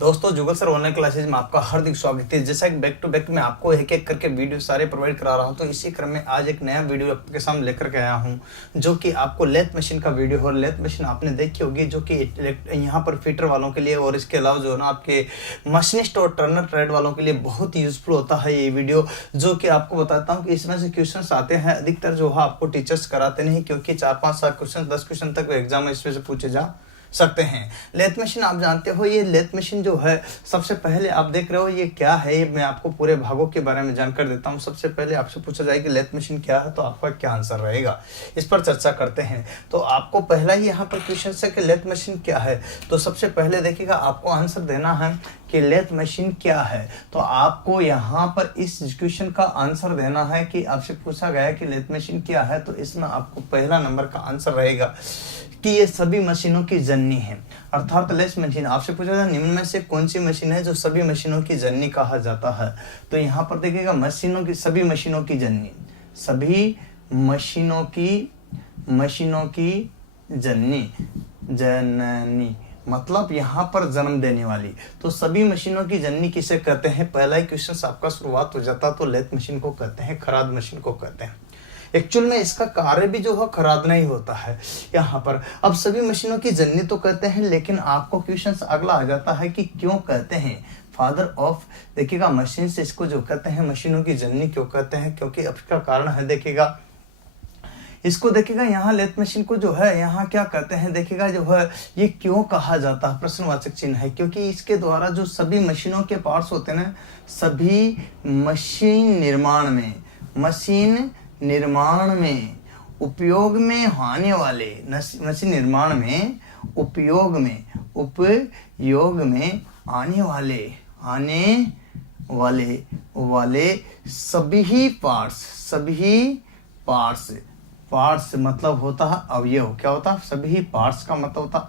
दोस्तों जुगल sir online classes में आपका हार्दिक स्वागत है। जैसा कि बैक टू बैक मैं आपको एक एक करके वीडियो सारे प्रोवाइड करा रहा हूं, तो इसी क्रम में आज एक नया वीडियो आपके सामने लेकर के आया हूं जो कि आपको लेथ मशीन का वीडियो है। और लेथ मशीन आपने देखी होगी जो कि यहाँ पर फिटर वालों के लिए और इसके अलावा जो है ना आपके मशीनिस्ट और टर्नर ट्रेड वालों के लिए बहुत ही यूजफुल होता है ये वीडियो, जो कि आपको बताता हूँ कि इसमें से क्वेश्चन आते हैं। अधिकतर जो है आपको टीचर्स कराते नहीं, क्योंकि 4-5-7 क्वेश्चन 10 क्वेश्चन तक एग्जाम में इसमें से पूछे जा सकते हैं। लेथ मशीन आप जानते हो, ये लेथ मशीन जो है सबसे पहले आप देख रहे हो ये क्या है, मैं आपको पूरे भागों के बारे में जानकारी देता हूँ। सबसे पहले आपसे पूछा जाए कि लेथ मशीन क्या है, तो आपका क्या आंसर रहेगा, इस पर चर्चा करते हैं। तो आपको पहला ही यहाँ पर क्वेश्चन है कि लेथ मशीन क्या है। तो सबसे पहले देखिएगा आपको आंसर देना है कि लेथ मशीन क्या है। तो आपको यहाँ पर इस क्वेश्चन का आंसर देना है कि आपसे पूछा गया है कि लेथ मशीन क्या है, तो इसमें आपको पहला नंबर का आंसर रहेगा कि ये सभी मशीनों की जननी है। अर्थात लेथ मशीन आपसे पूछा जाए निम्न में से कौन सी मशीन है जो सभी मशीनों की जननी कहा जाता है। तो यहाँ पर देखिएगा सभी मशीनों की जननी, सभी मशीनों की जननी मतलब यहाँ पर जन्म देने वाली। तो सभी मशीनों की जननी किसे कहते हैं, पहला ही क्वेश्चन आपका शुरुआत हो जाता। तो लेथ मशीन को कहते हैं, खराद मशीन को कहते हैं। एक्चुअल में इसका कार्य भी जो है खरादना ही होता है यहाँ पर। अब सभी मशीनों की जननी तो कहते हैं, लेकिन आपको क्वेश्चन अगला आ जाता है कि क्यों कहते हैं फादर ऑफ, देखिएगा मशीन से इसको जो कहते हैं मशीनों की जननी क्यों कहते हैं, क्योंकि अब इसका कारण है देखिएगा इसको देखिएगा यहाँ लेथ मशीन को जो है यहाँ क्या कहते हैं, देखिएगा जो है ये क्यों कहा जाता है, प्रश्नवाचक चिन्ह है, क्योंकि इसके द्वारा जो सभी मशीनों के पार्ट्स होते हैं ना, सभी मशीन निर्माण में उपयोग में आने वाले मशीन निर्माण में उपयोग में आने वाले सभी पार्ट्स मतलब होता है अवयव। क्या होता है, सभी पार्ट्स का मतलब होता है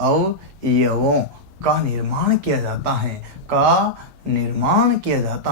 अवयवों का निर्माण किया जाता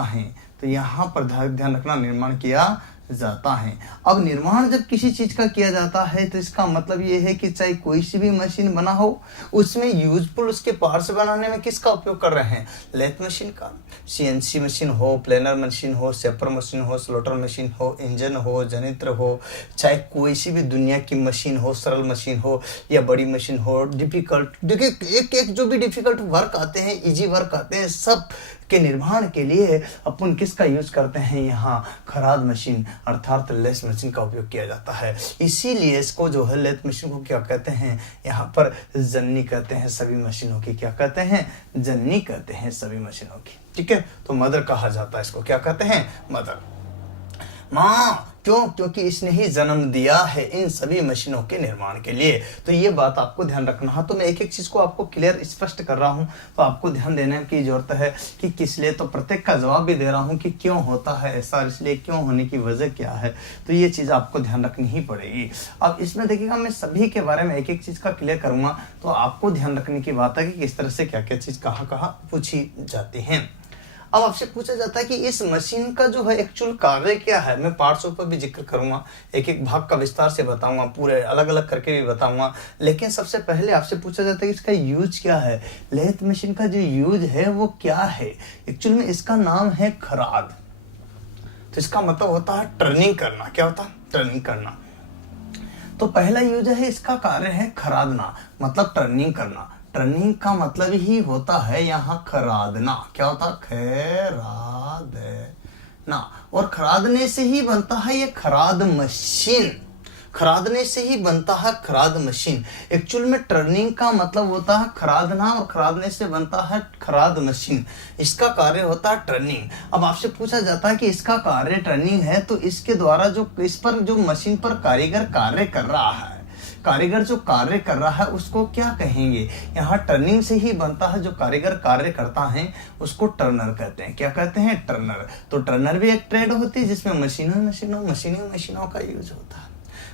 है। तो यहाँ पर ध्यान रखना, निर्माण किया जाता है। अब निर्माण जब किसी चीज का किया जाता है तो इसका मतलब ये है कि चाहे कोई सी भी मशीन बना हो, उसमें यूजफुल उसके पार्ट्स बनाने में किसका उपयोग कर रहे हैं, लेथ मशीन का। सीएनसी मशीन हो, प्लेनर मशीन हो, शेपर मशीन हो, स्लोटर मशीन हो, इंजन हो, जनित्र हो, चाहे कोई सी भी दुनिया की मशीन हो, सरल मशीन हो या बड़ी मशीन हो, डिफिकल्ट, देखिए एक जो भी डिफिकल्ट वर्क आते हैं, इजी वर्क आते हैं, सब के निर्माण के लिए अपन किसका यूज करते हैं, यहाँ खराद मशीन अर्थात लेथ मशीन का उपयोग किया जाता है। इसीलिए इसको जो है लेथ मशीन को क्या कहते हैं, यहाँ पर जननी कहते हैं सभी मशीनों की। क्या कहते हैं, जननी कहते हैं सभी मशीनों की। ठीक है, तो मदर कहा जाता है इसको, क्या कहते हैं, मदर, माँ। क्यों, क्योंकि इसने ही जन्म दिया है इन सभी मशीनों के निर्माण के लिए। तो ये बात आपको ध्यान रखना है। तो मैं एक एक चीज को आपको क्लियर स्पष्ट कर रहा हूँ, तो आपको ध्यान देने की जरूरत है कि किस लिए। तो प्रत्येक का जवाब भी दे रहा हूँ कि क्यों होता है ऐसा, इसलिए क्यों होने की वजह क्या है, तो ये चीज आपको ध्यान रखनी ही पड़ेगी। अब इसमें देखिएगा मैं सभी के बारे में एक एक चीज का क्लियर करूंगा, तो आपको ध्यान रखने की बात है कि किस तरह से क्या क्या चीज कहाँ कहाँ पूछी जाती है। अब आपसे पूछा जाता है कि इस मशीन का जो है एक्चुअल कार्य क्या है। मैं पार्ट्सों पर भी जिक्र करूंगा, एक एक भाग का विस्तार से बताऊंगा, पूरे अलग अलग करके भी बताऊंगा। लेकिन सबसे पहले आपसे पूछा जाता है कि इसका यूज क्या है, लेथ मशीन का जो यूज है वो क्या है। एक्चुअल में इसका नाम है खराद। तो इसका मतलब होता है टर्निंग करना। क्या होता है, टर्निंग करना। तो पहला यूज है, इसका कार्य है खरादना, मतलब टर्निंग करना। टर्निंग का मतलब ही होता है यहाँ खरादना। क्या होता है, खरादना। और खरादने से ही बनता है ये खराद मशीन। खरादने से ही बनता है खराद मशीन। एक्चुअल में टर्निंग का मतलब होता है खरादना और खरादने से बनता है खराद मशीन। इसका कार्य होता है टर्निंग। अब आपसे पूछा जाता है कि इसका कार्य टर्निंग है, तो इसके द्वारा जो इस पर जो मशीन पर कारीगर कार्य कर रहा है, कारीगर जो कार्य कर रहा है उसको क्या कहेंगे, यहाँ टर्निंग से ही बनता है। जो कारीगर कार्य करता है उसको टर्नर कहते हैं। क्या कहते हैं, टर्नर। तो टर्नर भी एक ट्रेड होती है जिसमें मशीनों का यूज होता है।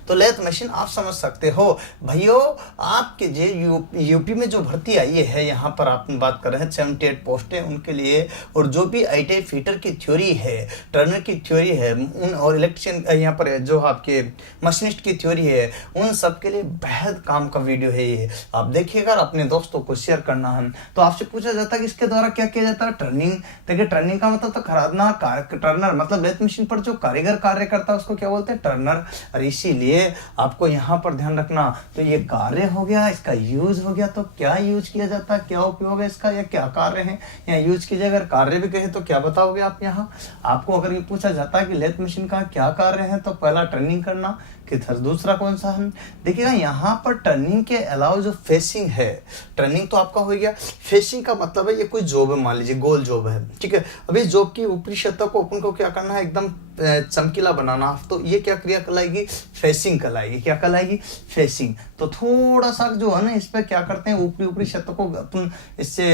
तो लेथ मशीन आप समझ सकते हो भाइयों। आपके जो यूपी में जो भर्ती आई है, यहाँ पर आप बात कर रहे हैं 78 पोस्टें उनके लिए, और जो भी ITI फिटर की थ्योरी है, टर्नर की थ्योरी है, उन और इलेक्ट्रिशियन यहाँ पर जो आपके मशीनिस्ट की थ्योरी है, उन सब के लिए बेहद काम का वीडियो है ये। आप देखिएगा, अपने दोस्तों को शेयर करना है। तो आपसे पूछा जाता है कि इसके द्वारा क्या किया जाता है, टर्निंग। देखिए टर्निंग का मतलब तो खरीदना, टर्नर मतलब लेथ मशीन पर जो कारीगर कार्य करता है उसको क्या बोलते हैं, टर्नर। और इसीलिए आपको यहाँ पर ध्यान रखना, तो ये कार्य हो गया, इसका यूज हो गया। तो क्या यूज किया जाता है, क्या उपयोग है इसका, या क्या कार्य है, या यूज कीजिए। अगर कार्य भी कहे तो क्या बताओगे आप यहाँ। आपको अगर ये पूछा जाता है कि लेथ मशीन का क्या कार्य है, तो पहला टर्निंग करना, किधर दूसरा कौन सा है। देखिएगा यहाँ पर टर्निंग के अलावा जो फेसिंग है, टर्निंग तो आपका हो गया। फेसिंग का मतलब है ये कोई जॉब है, मान लीजिए गोल जॉब है, ठीक है। अब इस जॉब की ऊपरी सतह को अपन को क्या करना है, एकदम चमकीला बनाना। तो ये क्या क्रिया कहलाएगी, फेसिंग कहलाएगी। क्या कहलाएगी, फेसिंग। तो थोड़ा सा जो है ना, इस पर क्या करते हैं, ऊपरी सतह को अपन इससे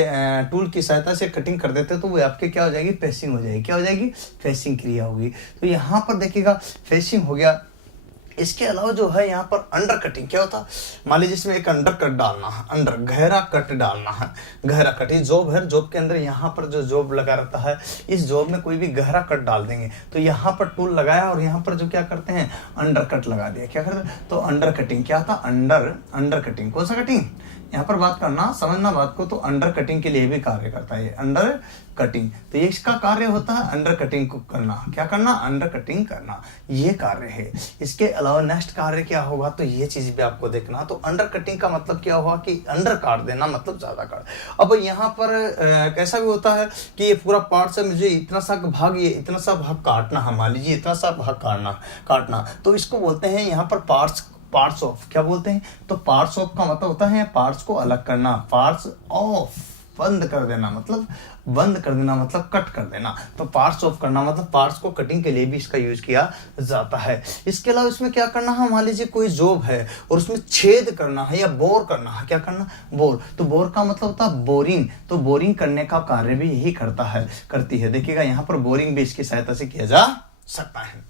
टूल की सहायता से कटिंग कर देते हैं, तो वो आपके क्या हो जाएगी, फेसिंग हो जाएगी। क्या हो जाएगी, फेसिंग क्रिया होगी। तो यहाँ पर देखिएगा फेसिंग हो गया। इसके अलावा जो है यहाँ पर अंडर कटिंग क्या होता है, मान लीजिए इसमें एक अंडर कट डालना है, अंडर गहरा कट डालना है। गहरा कट, ये जॉब है, जॉब के अंदर यहाँ पर जो जॉब लगा रहता है, इस जॉब में कोई भी गहरा कट डाल देंगे। तो यहाँ पर टूल लगाया और यहाँ पर जो क्या करते हैं, अंडर कट लगा दिया। क्या करते हैं, तो अंडर कटिंग क्या था, अंडर कटिंग। कौन सा कटिंग, यहाँ पर बात करना, समझना बात को। तो अंडर कटिंग के लिए भी कार्य करता है अंडर कटिंग। तो ये इसका कार्य होता है अंडर कटिंग को करना। क्या करना, अंडर कटिंग करना, ये कार्य है। इसके अलावा नेक्स्ट कार्य क्या होगा, तो ये चीज भी आपको देखना। तो अंडर कटिंग का मतलब क्या हुआ कि अंडर काट देना, मतलब ज्यादा काट। अब यहाँ पर कैसा भी होता है कि ये पूरा पार्ट से मुझे इतना सा भाग, ये इतना सा भाग काटना है, मान लीजिए इतना सा भाग काटना। तो इसको बोलते हैं यहाँ पर पार्ट्स ऑफ। क्या बोलते हैं, तो पार्ट्स ऑफ का मतलब होता है पार्ट्स को अलग करना। पार्ट्स ऑफ, बंद कर देना, मतलब बंद कर देना, मतलब कट कर देना। तो पार्ट्स ऑफ करना मतलब पार्ट्स को कटिंग के लिए भी इसका यूज किया जाता है। इसके अलावा इसमें क्या करना है, मान लीजिए कोई जॉब है और उसमें छेद करना है या बोर करना है। क्या करना, बोर। तो बोर का मतलब होता है बोरिंग। तो बोरिंग करने का कार्य भी यही करती है। देखिएगा यहाँ पर बोरिंग भी इसकी सहायता से किया जा सकता है।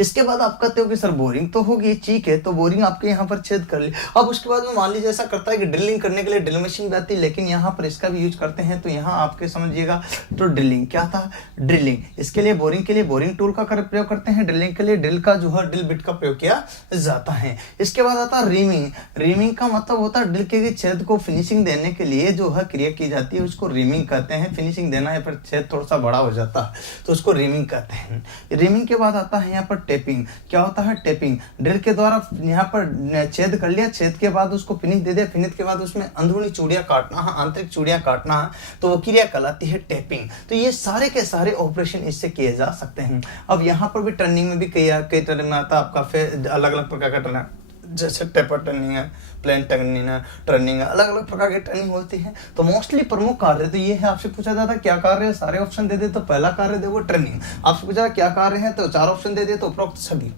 इसके बाद आप कहते हो कि सर बोरिंग तो होगी, ठीक है, तो बोरिंग आपके यहाँ पर छेद कर ली। अब उसके बाद में मान लीजिए ऐसा करता है कि ड्रिलिंग करने के लिए ड्रिल मशीन भी आती है, लेकिन यहाँ पर इसका भी यूज करते हैं। तो यहाँ आपके समझिएगा, तो ड्रिलिंग क्या था, ड्रिलिंग। इसके लिए बोरिंग के लिए बोरिंग टूल का प्रयोग करते हैं, ड्रिलिंग के लिए ड्रिल का जो है ड्रिल बिट का प्रयोग किया जाता है। इसके बाद आता है रीमिंग। रीमिंग का मतलब होता है ड्रिल के छेद को फिनिशिंग देने के लिए जो है क्रिया की जाती है, उसको रीमिंग कहते हैं। फिनिशिंग देना है, पर छेद थोड़ा सा बड़ा हो जाता है तो उसको रीमिंग कहते हैं। रीमिंग के बाद आता है यहाँ पर टेपिंग। क्या होता है, टेपिंग। ड्रिल के द्वारा यहाँ पर छेद कर लिया, छेद के बाद उसको फिनिश दे दिया, फिनिश के बाद उसमें अंदरूनी चूड़ियां काटना है, आंतरिक चूड़ियां काटना है, तो वो क्रिया कहलाती है टेपिंग। तो ये सारे के सारे ऑपरेशन इससे किए जा सकते हैं। अब यहाँ पर भी टर्निंग में भी कई तरह में आता है आपका, फिर अलग अलग प्रकार का टर्निंग, जैसे टेपर टर्निंग है, प्लेन टर्निंग है, अलग अलग प्रकार की टर्निंग होती है। तो मोस्टली प्रमुख कार्य तो ये है। आपसे पूछा जाता है क्या कार्य है, सारे ऑप्शन दे दे तो पहला कार्य दे वो टर्निंग। आपसे पूछा क्या कार्य है, तो 4 ऑप्शन दे दे तो उपरोक्त सभी।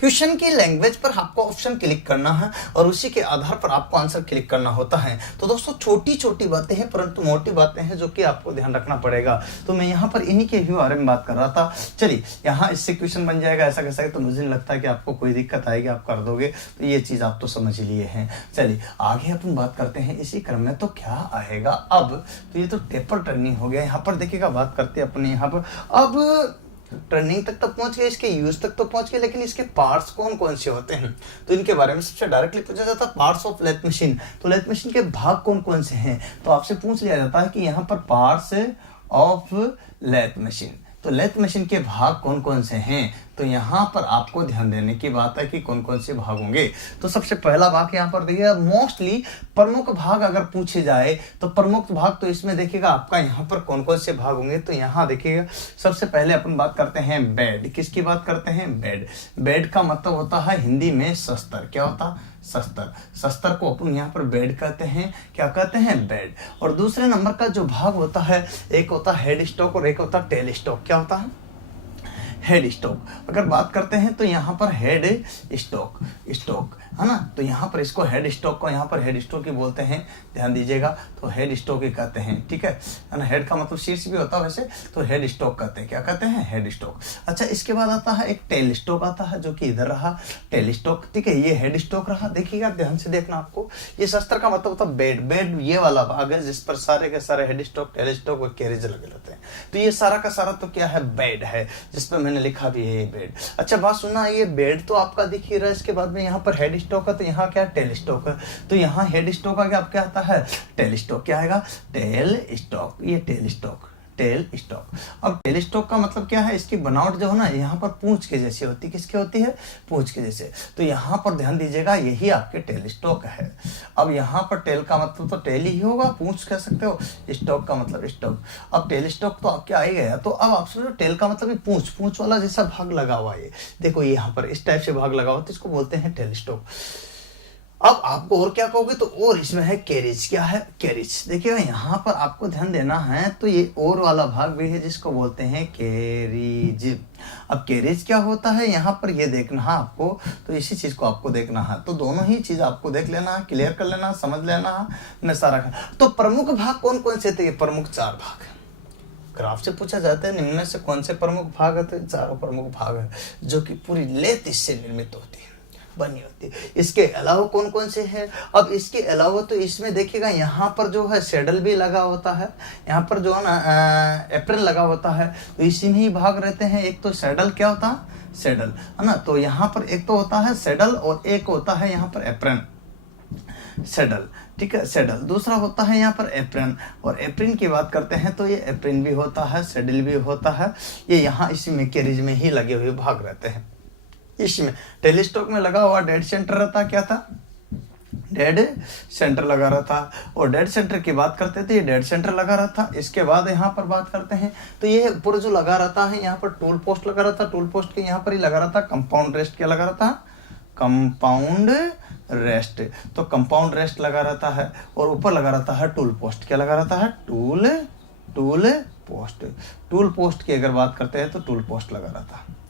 क्वेश्चन की लैंग्वेज पर आपको ऑप्शन क्लिक करना है और उसी के आधार पर आपको आंसर क्लिक करना होता है। तो दोस्तों छोटी छोटी बातें हैं परंतु मोटी बातें हैं जो कि आपको ध्यान रखना पड़ेगा। तो मैं यहाँ पर इन्हीं के भी बारे में बात कर रहा था। चलिए यहाँ इससे क्वेश्चन बन जाएगा ऐसा कैसा, तो मुझे नहीं लगता कि आपको कोई दिक्कत आएगी, आप कर दोगे। तो ये चीज़ आप तो समझ लिए हैं। चलिए आगे अपन बात करते हैं इसी क्रम में। तो क्या आएगा अब, तो ये तो टेपर टर्निंग हो गया। यहाँ पर देखिएगा बात करते हैं अपने यहाँ पर। अब टर्निंग तक तो पहुंच गए, इसके यूज तक तो पहुंच गए, लेकिन इसके पार्ट्स कौन कौन से होते हैं तो इनके बारे में सबसे डायरेक्टली पूछा जाता है। पार्ट्स ऑफ लेथ मशीन, तो लेथ मशीन के भाग कौन कौन से हैं, तो आपसे पूछ लिया जाता है कि यहाँ पर पार्ट्स ऑफ लेथ मशीन, तो लेथ मशीन के भाग कौन कौन से हैं। तो यहाँ पर आपको ध्यान देने की बात है कि कौन कौन से भाग होंगे। तो सबसे पहला भाग यहाँ पर देखिएगा, मोस्टली प्रमुख भाग अगर पूछे जाए तो प्रमुख भाग तो इसमें देखिएगा आपका यहाँ पर कौन कौन से भाग होंगे। तो यहाँ देखिएगा सबसे पहले अपन बात करते हैं बेड। किसकी बात करते हैं, बेड। बेड का मतलब होता है हिंदी में शस्त्र। क्या होता है, शस्त्र। शस्त्र को अपन यहाँ पर बेड कहते हैं। क्या कहते हैं, बेड। और दूसरे नंबर का जो भाग होता है, एक होता है हेड स्टॉक और एक होता है टेल स्टॉक। क्या होता है, हेड स्टॉक। अगर बात करते हैं तो यहाँ पर हेड स्टॉक है ना। तो यहाँ पर इसको हेड स्टॉक को यहाँ पर हेड स्टॉक ही बोलते हैं, ध्यान दीजिएगा। तो हेड स्टॉक ही कहते हैं, ठीक है ना। हेड का मतलब शीर्ष भी होता है वैसे, तो हेड स्टॉक कहते हैं। क्या कहते हैं? Head stock. अच्छा, इसके बाद आता है एक टेल स्टॉक आता है, जो कि इधर रहा टेल स्टॉक, ठीक है। ये हेड स्टॉक रहा, देखिएगा ध्यान से देखना आपको। ये शस्त्र का मतलब होता है बेड। बेड ये वाला भाग है जिस पर सारे के सारे हेड स्टॉक, टेल स्टॉक और कैरेज लगे रहते हैं। तो ये सारा का सारा तो क्या है? बेड है, जिस पर मैंने लिखा भी है बेड। अच्छा बात सुनना, ये बेड तो आपका दिख ही रहा है। इसके बाद में यहाँ पर हेड स्टॉक है, तो यहाँ क्या? टेल स्टॉक है। तो यहाँ हेड स्टॉक आगे आप क्या आता है? Tell stock. क्या आएगा? Tell stock. ये टेल स्टॉक, टेल स्टॉक। अब टेल स्टॉक का मतलब क्या है? इसकी बनावट जो है ना, यहाँ पर पूंछ के जैसी होती है। किसकी होती है? पूंछ के जैसे। तो यहाँ पर ध्यान दीजिएगा, यही आपके टेल स्टॉक है। अब यहाँ पर टेल का मतलब तो टेल ही होगा, पूंछ कह सकते हो। स्टॉक का मतलब स्टॉक। अब टेल स्टॉक तो आपके आ ही गया। तो अब आप समझो टेल का मतलब पूंछ, पूंछ वाला जैसा भाग लगा हुआ है। देखो यहाँ पर इस टाइप से भाग लगा हुआ, तो इसको बोलते हैं टेल स्टॉक। अब आपको और क्या कहोगे? तो और इसमें है कैरेज। क्या है? कैरेज। देखिएगा यहाँ पर आपको ध्यान देना है, तो ये और वाला भाग भी है जिसको बोलते हैं कैरेज। अब कैरेज क्या होता है यहाँ पर ये देखना है आपको, तो इसी चीज को आपको देखना है। तो दोनों ही चीज आपको देख लेना है, क्लियर कर लेना, समझ लेना है, मैं सारा। तो प्रमुख भाग कौन कौन से थे? ये प्रमुख 4 भाग है। ग्राफ से पूछा जाता है निम्न में से कौन से प्रमुख भाग है, तो 4 प्रमुख भाग है, जो कि पूरी लेत इससे निर्मित होती है, बनी होती है। इसके अलावा कौन कौन से हैं? अब इसके अलावा तो इसमें देखिएगा यहाँ पर जो है सैडल भी लगा होता है, यहाँ पर जो है ना एप्रन लगा होता है। तो इसी में ही भाग रहते हैं। एक तो सैडल, क्या होता है? सैडल, है ना। तो यहाँ पर एक तो होता है सैडल और एक होता है यहाँ पर एप्रन। सैडल, ठीक है, सैडल। दूसरा होता है यहाँ पर एप्रन, और एप्रिन की बात करते हैं तो ये एप्रिन भी होता है, सैडल भी होता है। ये यहाँ इसी में कैरेज में ही लगे हुए भाग रहते हैं। इसमें टेल स्टॉक में लगा हुआ डेड सेंटर रहता, क्या था? डेड सेंटर लगा रहता। और डेड सेंटर की बात करते थे, ये डेड सेंटर लगा रहता। इसके बाद यहाँ पर बात करते हैं तो ये पूरा जो लगा रहता है, यहाँ पर टूल पोस्ट लगा रहता। टूल पोस्ट के यहाँ पर ही लगा रहता कंपाउंड रेस्ट। क्या लगा रहता? Compound rest. तो कंपाउंड रेस्ट लगा रहता है, और ऊपर लगा रहता है टूल पोस्ट। क्या लगा रहता है? Tool post. टूल पोस्ट की अगर बात करते हैं तो टूल पोस्ट लगा रहता है।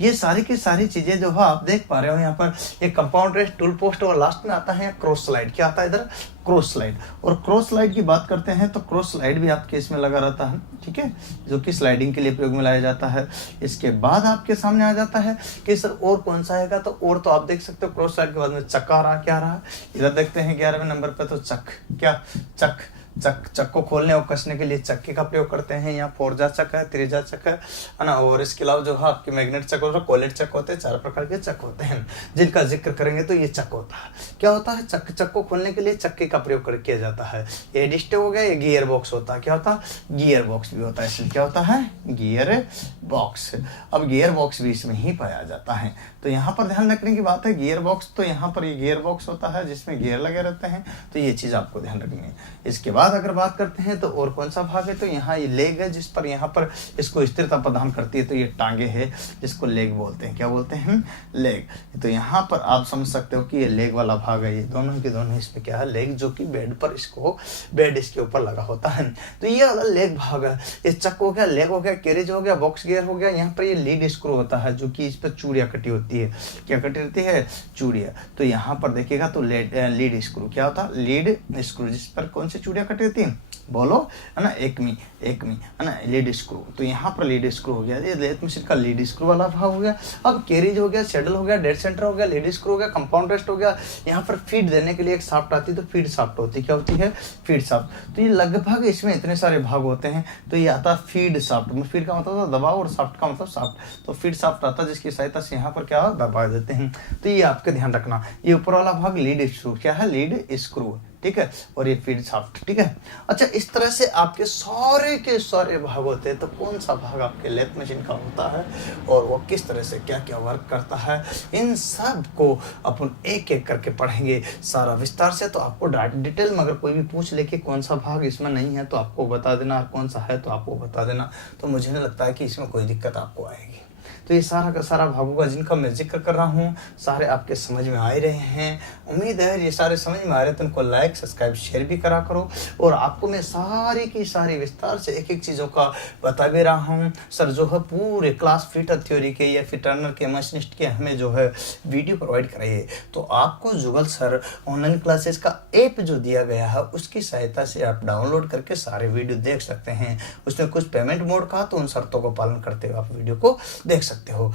ये सारी की सारी चीजें जो है आप देख पा रहे हो यहाँ पर, एक कंपाउंड रेस्ट, टूल पोस्ट, और लास्ट में आता है क्रॉस स्लाइड। क्या आता है इधर? Cross slide. और क्रॉस स्लाइड की बात करते हैं तो क्रॉस स्लाइड भी आपके इसमें लगा रहता है, ठीक है, जो कि स्लाइडिंग के लिए प्रयोग में लाया जाता है। इसके बाद आपके सामने आ जाता है कि सर और कौन सा आएगा? तो और तो आप देख सकते हो क्रॉस स्लाइड के बाद में चक्का रहा। क्या रहा? इधर देखते हैं 11वें नंबर पे, तो चक। क्या? चक। चक को खोलने और कसने के लिए चक्के का प्रयोग करते हैं। यहाँ फोरजा चक है, त्रिजा चक है ना। और इसके अलावा जो है आपके मैग्नेट चक और कोलेट चक होते हैं। 4 प्रकार के चक होते हैं जिनका जिक्र करेंगे। तो ये चक होता है। क्या होता है? चक को खोलने के लिए चक्के का प्रयोग किया जाता है। ये डिस्टे हो गया। ये गियर बॉक्स होता है। क्या होता है? गियर बॉक्स भी होता है इसमें। क्या होता है? Gear box. अब गियर बॉक्स भी इसमें ही पाया जाता है। तो यहाँ पर ध्यान रखने की बात है, गियर बॉक्स, तो यहाँ पर ये गियर बॉक्स होता है जिसमें गियर लगे रहते हैं। तो ये चीज आपको ध्यान रखनी है। इसके बाद अगर बात करते हैं तो और कौन सा भाग है, तो यहाँ ये लेग है, जिस पर यहाँ पर इसको स्थिरता प्रदान करती है। तो ये टांगे है जिसको लेग बोलते हैं। क्या बोलते हैं? लेग। तो यहाँ पर आप समझ सकते हो कि ये लेग वाला भाग है। ये दोनों के दोनों इसमें क्या है? लेग, जो कि बेड पर इसको बेड इसके ऊपर लगा होता है। तो ये वाला लेग भाग है। ये चक हो गया, लेग हो गया, कैरेज हो गया, बॉक्स गियर हो गया। यहाँ पर ये लीड स्क्रू होता है, जो कि इस पर चूड़ियाँ कटी होती है। क्या कटी रहती है? चूड़ियाँ। तो यहाँ पर देखिएगा तो लीड स्क्रू। क्या होता है? लीड स्क्रू, जिस पर कौन सी चूड़ियाँ कटी होती है? बोलो, है ना? एकमी है ना, लीड स्क्रू। तो यहाँ पर लीड स्क्रू हो गया, ये लेथ मशीन का लीड स्क्रू वाला भाग हो गया। अब कैरेज हो गया, सैडल हो गया, डेड सेंटर हो गया, लीड स्क्रू हो गया, कंपाउंड रेस्ट हो गया। यहाँ पर फीड देने के लिए एक शाफ्ट आती है, तो फीड शाफ्ट होती है। क्या होती है? Feed shaft. तो ये लगभग इसमें इतने सारे भाग होते हैं। तो ये आता है फीड शाफ्ट। फीड का मतलब दबाव और शाफ्ट का मतलब शाफ्ट। तो फीड शाफ्ट आता है, जिसकी सहायता से यहाँ पर क्या दबा देते हैं। तो ये आपके ध्यान रखना। ये ऊपर वाला भाग लीड स्क्रू। क्या है? लीड स्क्रू, ठीक है, और ये फीड शाफ्ट, ठीक है। अच्छा, इस तरह से आपके सारे के सारे भाग होते हैं। तो कौन सा भाग आपके लेथ मशीन का होता है और वो किस तरह से क्या क्या वर्क करता है, इन सब को अपन एक एक करके पढ़ेंगे सारा विस्तार से। तो आपको डिटेल में अगर कोई भी पूछ ले कि कौन सा भाग इसमें नहीं है तो आपको बता देना, कौन सा है तो आपको बता देना। तो मुझे नहीं लगता है कि इसमें कोई दिक्कत आपको आएगी। तो ये सारा का सारा भागों का जिनका मैं जिक्र कर रहा हूँ सारे आपके समझ में आ ही रहे हैं। उम्मीद है ये सारे समझ में आ रहे हैं तो उनको लाइक सब्सक्राइब शेयर भी करा करो। और आपको मैं सारी की सारी विस्तार से एक एक चीज़ों का बता भी रहा हूँ। सर जो है पूरे क्लास फिटर थ्योरी के या फिर टर्नर के मशीनिस्ट के हमें जो है वीडियो प्रोवाइड कराइए। तो आपको जुगल सर ऑनलाइन क्लासेस का ऐप जो दिया गया है उसकी सहायता से आप डाउनलोड करके सारे वीडियो देख सकते हैं। उसमें कुछ पेमेंट मोड का तो उन शर्तों को पालन करते हुए आप वीडियो को देख सकते हो।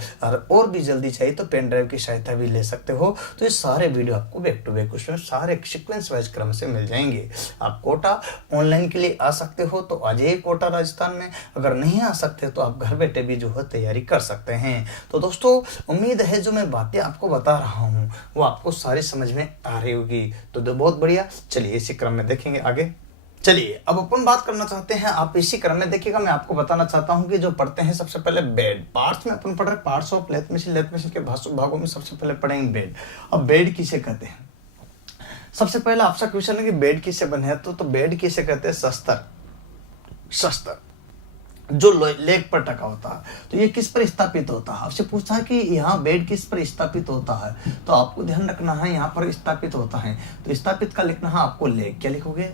और भी जल्दी चाहिए तो पेन ड्राइव की सहायता भी ले सकते हो। तो ये सारे वीडियो आपको बैक टू बैक उसमें सारे सीक्वेंस वाइज क्रम से मिल जाएंगे। आप कोटा ऑनलाइन के लिए आ सकते हो तो आ जाइए कोटा राजस्थान में। अगर नहीं आ सकते तो आप घर बैठे भी जो है तैयारी कर सकते हैं। तो दोस्तों उम्मीद है जो मैं बातें आपको बता रहा हूँ वो आपको सारी समझ में आ रही होगी। तो बहुत बढ़िया, चलिए इसी क्रम में देखेंगे आगे। चलिए अब अपन बात करना चाहते हैं, आप इसी क्रम में देखिएगा। मैं आपको बताना चाहता हूं कि जो पढ़ते हैं सबसे पहले बेड पार्ट्स में अपन पढ़ रहे पार्ट्स ऑफ लेथ मशीन के भागों में सबसे पहले पढ़ेंगे बेड। अब बेड किसे कहते हैं? सबसे पहला आपसे क्वेश्चन है कि बेड किसे बने हैं तो बेड किसे कहते हैं? शस्त्र जो लेग पर टका होता है। तो ये किस पर स्थापित होता है? आपसे पूछा कि यहाँ बेड किस पर स्थापित होता है तो आपको ध्यान रखना है यहाँ पर स्थापित होता है। तो स्थापित का लिखना है आपको लेग। क्या लिखोगे?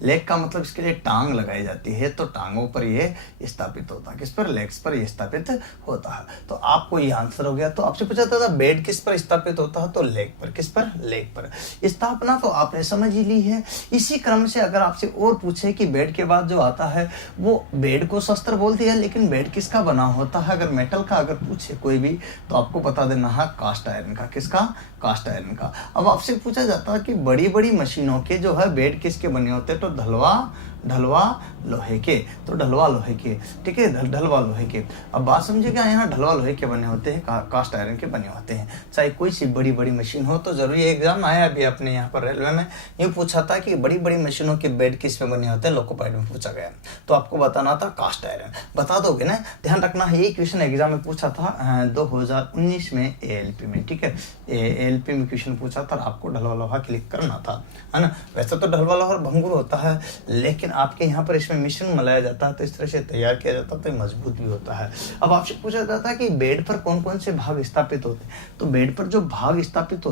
लेग का मतलब इसके लिए टांग लगाई जाती है तो टांगों पर ये स्थापित होता है। किस पर? लेग्स पर ये स्थापित होता है। तो आपको ये आंसर हो गया। तो आपसे पूछा था बेड किस पर स्थापित होता है तो लेग पर। किस पर? लेग पर। स्थापना तो आपने समझ ही ली है। इसी क्रम से अगर आपसे और पूछे कि बेड के बाद जो आता है वो बेड को शस्त्र बोलती है लेकिन बेड किसका बना होता है, अगर मेटल का अगर पूछे कोई भी तो आपको बता देना है कास्ट आयरन का। किसका? कास्ट आयरन का। अब आपसे पूछा जाता है कि बड़ी बड़ी मशीनों के जो है बेड किसके बने होते हैं तो ढलवा लोहे के। तो ढलवा लोहे के, ठीक है, ढलवा लोहे के। अब बात समझिएगा, यहाँ ढलवा लोहे के बने होते हैं, कास्ट आयरन के बने होते हैं। चाहे कोई सी बड़ी बड़ी मशीन हो तो जरूरी एग्जाम आया अभी अपने यहाँ पर रेलवे में ये पूछा था कि बड़ी बड़ी मशीनों के बेड किस में बने होते हैं, लोकोपाइड में पूछा गया। तो आपको बताना था कास्ट आयरन। बता दोगे ना? ध्यान रखना है ये क्वेश्चन एग्जाम में पूछा था 2019 में ALP में, ठीक है, ALP में क्वेश्चन पूछा था। आपको ढलवा लोहा क्लिक करना था, है ना। वैसे तो ढलवा लोहा भंगुर होता है लेकिन आपके यहाँ पर इसमें मिश्रण मिलाया जाता है तो इस तरह से तैयार किया जाता है तो मजबूत भी होता है। अब आपसे पूछा जाता है कि बेड पर कौन कौन से भाग स्थापित होते हैं तो बेड पर जो भाग स्थापित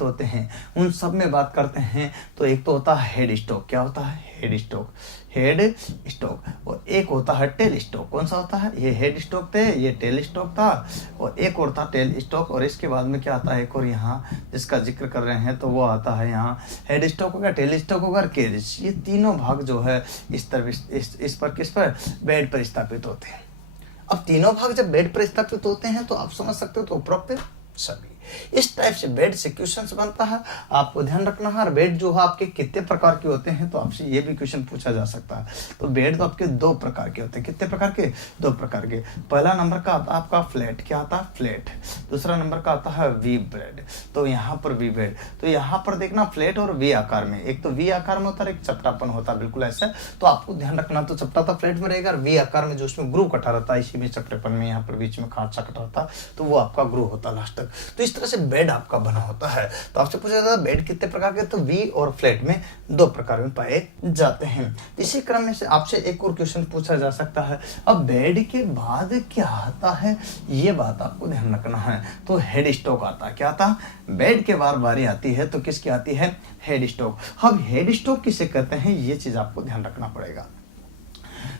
होते हैं उन सब में बात करते हैं। तो एक तो होता है हेड स्टॉक। क्या होता है? Head stock. और एक होता है टेल स्टॉक। कौन सा होता है? ये हेड स्टॉक थे, ये टेल स्टॉक था और एक और था टेल स्टॉक। और इसके बाद में क्या आता है? एक और यहाँ जिसका जिक्र कर रहे हैं तो वो आता है यहाँ हेड स्टॉक होगा, टेल स्टॉक होगा, केज। ये तीनों भाग जो है इस पर किस पर? बेड पर स्थापित होते हैं। अब तीनों भाग जब बेड पर स्थापित होते हैं तो आप समझ सकते हो तो उपरोक्त सभी इस टाइप से बेड से क्वेश्चन बनता है। आपको ध्यान रखना है। बेड जो है आपके कितने प्रकार के होते हैं तो आपसे ये भी क्वेश्चन पूछा जा सकता है। तो बेड तो आपके 2 प्रकार के होते हैं। कितने प्रकार के? 2 प्रकार के। पहला नंबर का आता है आपका फ्लैट। क्या आता है? फ्लैट। दूसरा नंबर का आता है वी बेड। तो यहाँ पर वी बेड, तो यहाँ पर देखना फ्लैट और वी आकार में। एक तो वी आकार में होता है, एक चपटापन होता है, बिल्कुल ऐसा। तो आपको ध्यान रखना, तो चपटा तो फ्लैट में रहेगा और वी आकार में जो उसमें ग्रू कटा रहता है, इसी में चपटेपन में यहाँ पर बीच में खांचा कटा रहता है तो वो आपका ग्रू होता है लास्ट तक। तो इस तरह से बेड आपका बना होता है। तो आपसे पूछा जाता है बेड कितने प्रकार के? तो वी और फ्लैट में 2 प्रकार में पाए जाते हैं। इसी क्रम में से आपसे एक और क्वेश्चन पूछा जा सकता है। अब बेड के बाद क्या आता है ये बात आपको ध्यान रखना है। तो हेड स्टॉक आता है। क्या आता? बेड के बाद बारी आती है तो किसकी आती है? Head stock. अब हेड स्टॉक किसे कहते हैं ये चीज आपको ध्यान रखना पड़ेगा।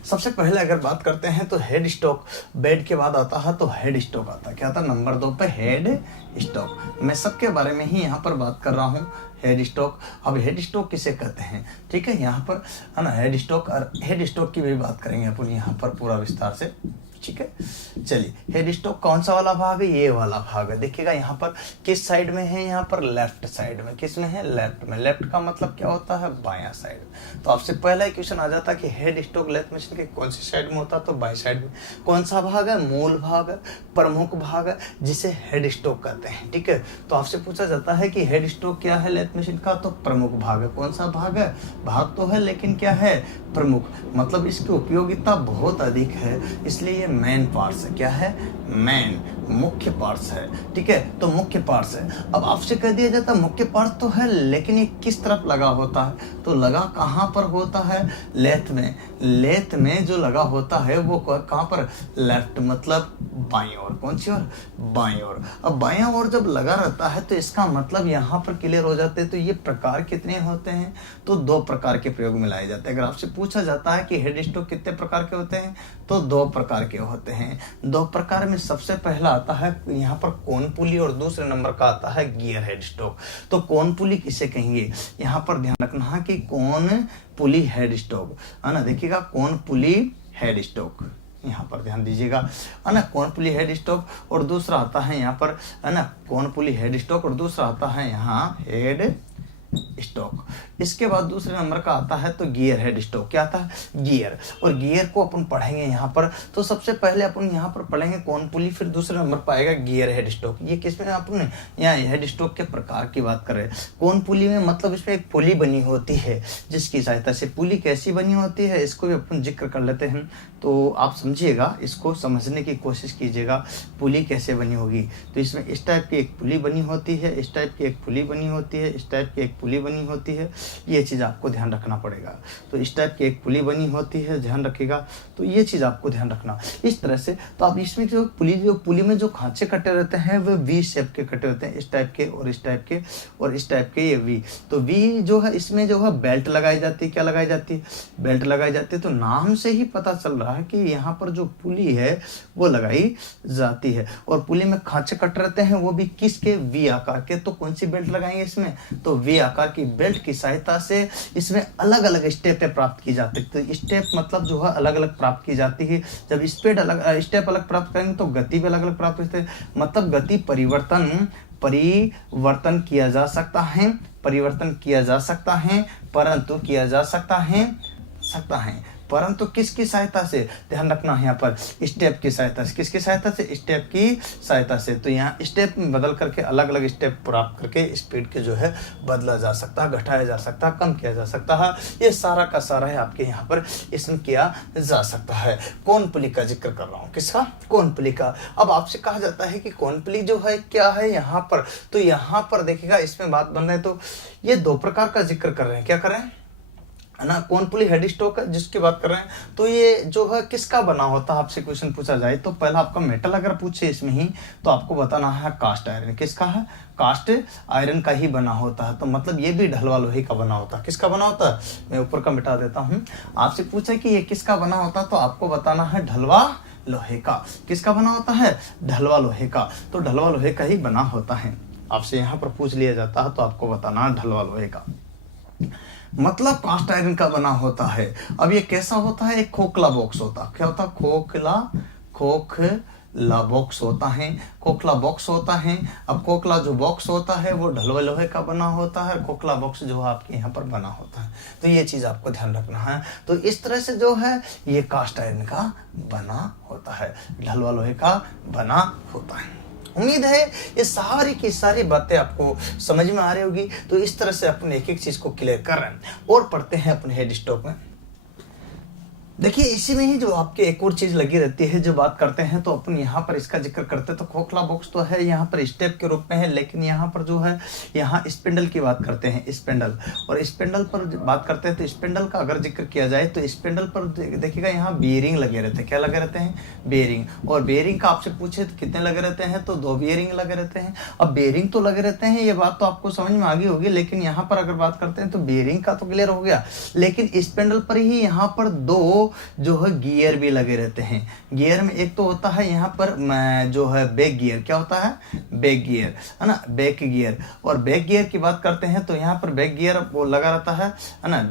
सबसे पहले अगर बात करते हैं तो हेड स्टॉक बेड के बाद आता है तो हेड स्टॉक आता है। क्या आता है? नंबर 2 पे हेड स्टॉक। मैं सबके बारे में ही यहाँ पर बात कर रहा हूँ। Head stock. अब हेड स्टॉक किसे कहते हैं? ठीक है, यहाँ पर है ना हेड स्टॉक और हेड स्टॉक की भी बात करेंगे अपन यहाँ पर पूरा विस्तार से। ठीक है, चलिए हेड स्टॉक कौन सा वाला भाग है? ये वाला भाग है। देखिएगा यहाँ पर किस साइड में है? यहाँ पर लेफ्ट साइड में। किस में है? लेफ्ट में। लेफ्ट का मतलब क्या होता है? बायां साइड। तो आपसे पहला ही क्वेश्चन आ जाता है कि हेड स्टॉक लेथ मशीन के कौन सी साइड में होता है? तो बाई साइड में। कौन सा भाग है? मूल भाग है, प्रमुख भाग है, जिसे हेड स्टॉक कहते हैं। ठीक है, तो आपसे पूछा जाता है कि हेड स्टॉक क्या है लेथ मशीन का? तो प्रमुख भाग है। कौन सा भाग है? भाग तो है लेकिन क्या है? प्रमुख। मतलब इसकी उपयोगिता बहुत अधिक है, इसलिए ये मेन पार्ट्स है। क्या है? मेन, मुख्य पार्ट्स है। ठीक है, तो मुख्य पार्ट्स है। अब आपसे कह दिया जाता है मुख्य पार्ट तो है, लेकिन ये किस तरफ लगा होता है? तो लगा कहाँ पर होता है? लेथ में। लेथ में जो लगा होता है वो कहाँ पर? लेफ्ट, मतलब बाईं ओर। कौन सी ओर? बाईं ओर। अब बाईं ओर जब लगा रहता है तो इसका मतलब यहाँ पर क्लियर हो जाते हैं। तो ये प्रकार कितने होते हैं? तो 2 प्रकार के प्रयोग में लाए जाते हैं। अगर आपसे पूछा जाता है कि हेड स्ट्रोक कितने प्रकार के होते हैं, तो 2 प्रकार के होते हैं। 2 प्रकार में सबसे पहला आता है यहाँ पर कोन पुली, और दूसरे नंबर का आता है गियर हेड स्ट्रोक। तो कोन पुली किसे कहेंगे? यहाँ पर ध्यान रखना है कि कोन पुली हेड स्ट्रोक, है ना। देखिएगा, कोन पुली हेड स्ट्रोक, यहाँ पर ध्यान दीजिएगा, है ना। कोन पुली हेड स्ट्रोक, और दूसरा आता है यहाँ पर, है ना, कोन पुली हेड स्ट्रोक, और दूसरा आता है यहाँ हेड स्ट्रोक। इसके बाद दूसरे नंबर का आता है तो गियर हेड स्ट्रोक। क्या आता है? गियर। और गियर को अपन पढ़ेंगे यहाँ पर। तो सबसे पहले अपन यहाँ पर पढ़ेंगे कोन पुली, फिर दूसरे नंबर पर आएगा गियर हेड स्ट्रोक। ये किसमें? अपन यहाँ हेड स्ट्रोक के प्रकार की बात कर रहे हैं। कोन पुली में मतलब इसमें एक पुली बनी होती है, जिसकी सहायता से, पुली कैसी बनी होती है इसको भी अपन जिक्र कर लेते हैं। तो आप समझिएगा, इसको समझने की कोशिश कीजिएगा, पुली कैसे बनी होगी। तो इसमें इस टाइप की एक पुली बनी होती है, इस टाइप की एक पुली बनी होती है, इस टाइप की एक पुली बनी होती है। ये चीज़ आपको ध्यान रखना पड़ेगा। तो इस टाइप की एक पुली बनी होती है, ध्यान रखिएगा। तो ये चीज़ आपको ध्यान रखना इस तरह से। तो आप इसमें जो पुली में जो खांचे कटे रहते हैं वो वी शेप के कटे होते हैं, इस टाइप के और इस टाइप के और इस टाइप के, ये वी। तो वी जो है, इसमें जो है बेल्ट लगाई जाती है। क्या लगाई जाती है? बेल्ट लगाई जाती है। तो नाम से ही पता चल रहा है कि यहाँ पर जो पुली है वो लगाई जाती है। और पुली में खांचे कट रहते हैं, वो भी किसके? वी आकार के। तो कौन सी बेल्ट लगाएंगे इसमें? तो वी आकार की बेल्ट की सहायता से इसमें अलग अलग स्टेपें प्राप्त की जाती है। तो स्टेप मतलब जो है अलग अलग प्राप्त की जाती है। जब स्पीड अलग, स्टेप अलग प्राप्त करेंगे तो गति भी अलग अलग प्राप्त होती है। मतलब गति परिवर्तन किया जा सकता है, परिवर्तन किया जा सकता है, परंतु किया जा सकता है परंतु किसकी सहायता से? ध्यान रखना है यहाँ पर, स्टेप की सहायता से। किसकी सहायता से? स्टेप की सहायता से। तो यहाँ स्टेप में बदल करके, अलग अलग स्टेप प्राप्त करके स्पीड के जो है बदला जा सकता है, घटाया जा सकता है, कम किया जा सकता है। ये सारा का सारा है आपके यहाँ पर इसमें किया जा सकता है। कोन पुली का जिक्र कर रहा हूँ। किसका? कोन पुली का। अब आपसे कहा जाता है कि कोन पुली जो है क्या है यहाँ पर? तो यहाँ पर देखिएगा, इसमें बात बन रही है। तो ये 2 प्रकार का जिक्र कर रहे हैं। क्या कर रहे हैं? है ना, कोन पुली हेड स्ट्रोक है जिसकी बात कर रहे हैं। तो ये जो है किसका बना होता है? आपसे क्वेश्चन पूछा जाए तो पहला आपका मेटल अगर पूछे इसमें ही, तो आपको बताना है कास्ट आयरन। किसका है? कास्ट आयरन का ही बना होता है। तो मतलब ये भी ढलवा लोहे का बना होता है। किसका बना होता है? मैं ऊपर का मिटा देता हूँ। आपसे पूछे कि ये किसका बना होता है, तो आपको बताना है ढलवा लोहे का। किसका बना होता है? ढलवा लोहे का। तो ढलवा लोहे का ही बना होता है। आपसे यहाँ पर पूछ लिया जाता है तो आपको बताना है ढलवा लोहे का, मतलब कास्ट आयरन का बना होता है। अब ये कैसा होता है? एक खोखला बॉक्स होता है। क्या होता है? खोखला बॉक्स होता है, खोखला बॉक्स होता है। अब खोखला जो बॉक्स होता है वो ढलवे लोहे का बना होता है, खोखला बॉक्स जो है आपके यहाँ पर बना होता है। तो ये चीज़ आपको ध्यान रखना है। तो इस तरह से जो है ये कास्ट आयरन का बना होता है, ढलवा लोहे का बना होता है। उम्मीद है ये सारी की सारी बातें आपको समझ में आ रही होगी। तो इस तरह से अपन एक एक चीज को क्लियर कर रहे हैं और पढ़ते हैं अपने हेड स्ट्रोक में। देखिए, इसी में ही जो आपके एक और चीज लगी रहती है, जो बात करते हैं तो अपन यहाँ पर इसका जिक्र करते हैं। तो खोखला बॉक्स तो है यहाँ पर स्टेप के रूप में है, लेकिन यहाँ पर जो है यहाँ स्पिंडल की बात करते हैं, स्पिंडल। और स्पिंडल पर बात करते हैं तो स्पिंडल का अगर जिक्र किया जाए तो स्पिंडल पर देखिएगा यहाँ बेयरिंग लगे रहते हैं। क्या लगे रहते हैं? बेयरिंग। और बेयरिंग का आपसे पूछे तो कितने लगे रहते हैं? तो 2 बेयरिंग लगे रहते हैं। अब बेयरिंग तो लगे रहते हैं, ये बात तो आपको समझ में आ गई होगी। लेकिन यहाँ पर अगर बात करते हैं तो बेयरिंग का तो क्लियर हो गया, लेकिन स्पिंडल पर ही यहाँ पर 2 जो है गियर भी लगे रहते हैं। गियर में एक तो होता है यहाँ पर जो है बैक गियर। क्या होता है? बैक गियर, है ना, बैक गियर। और बैक गियर की बात करते हैं तो यहाँ पर बैक गियर वो लगा रहता है ना,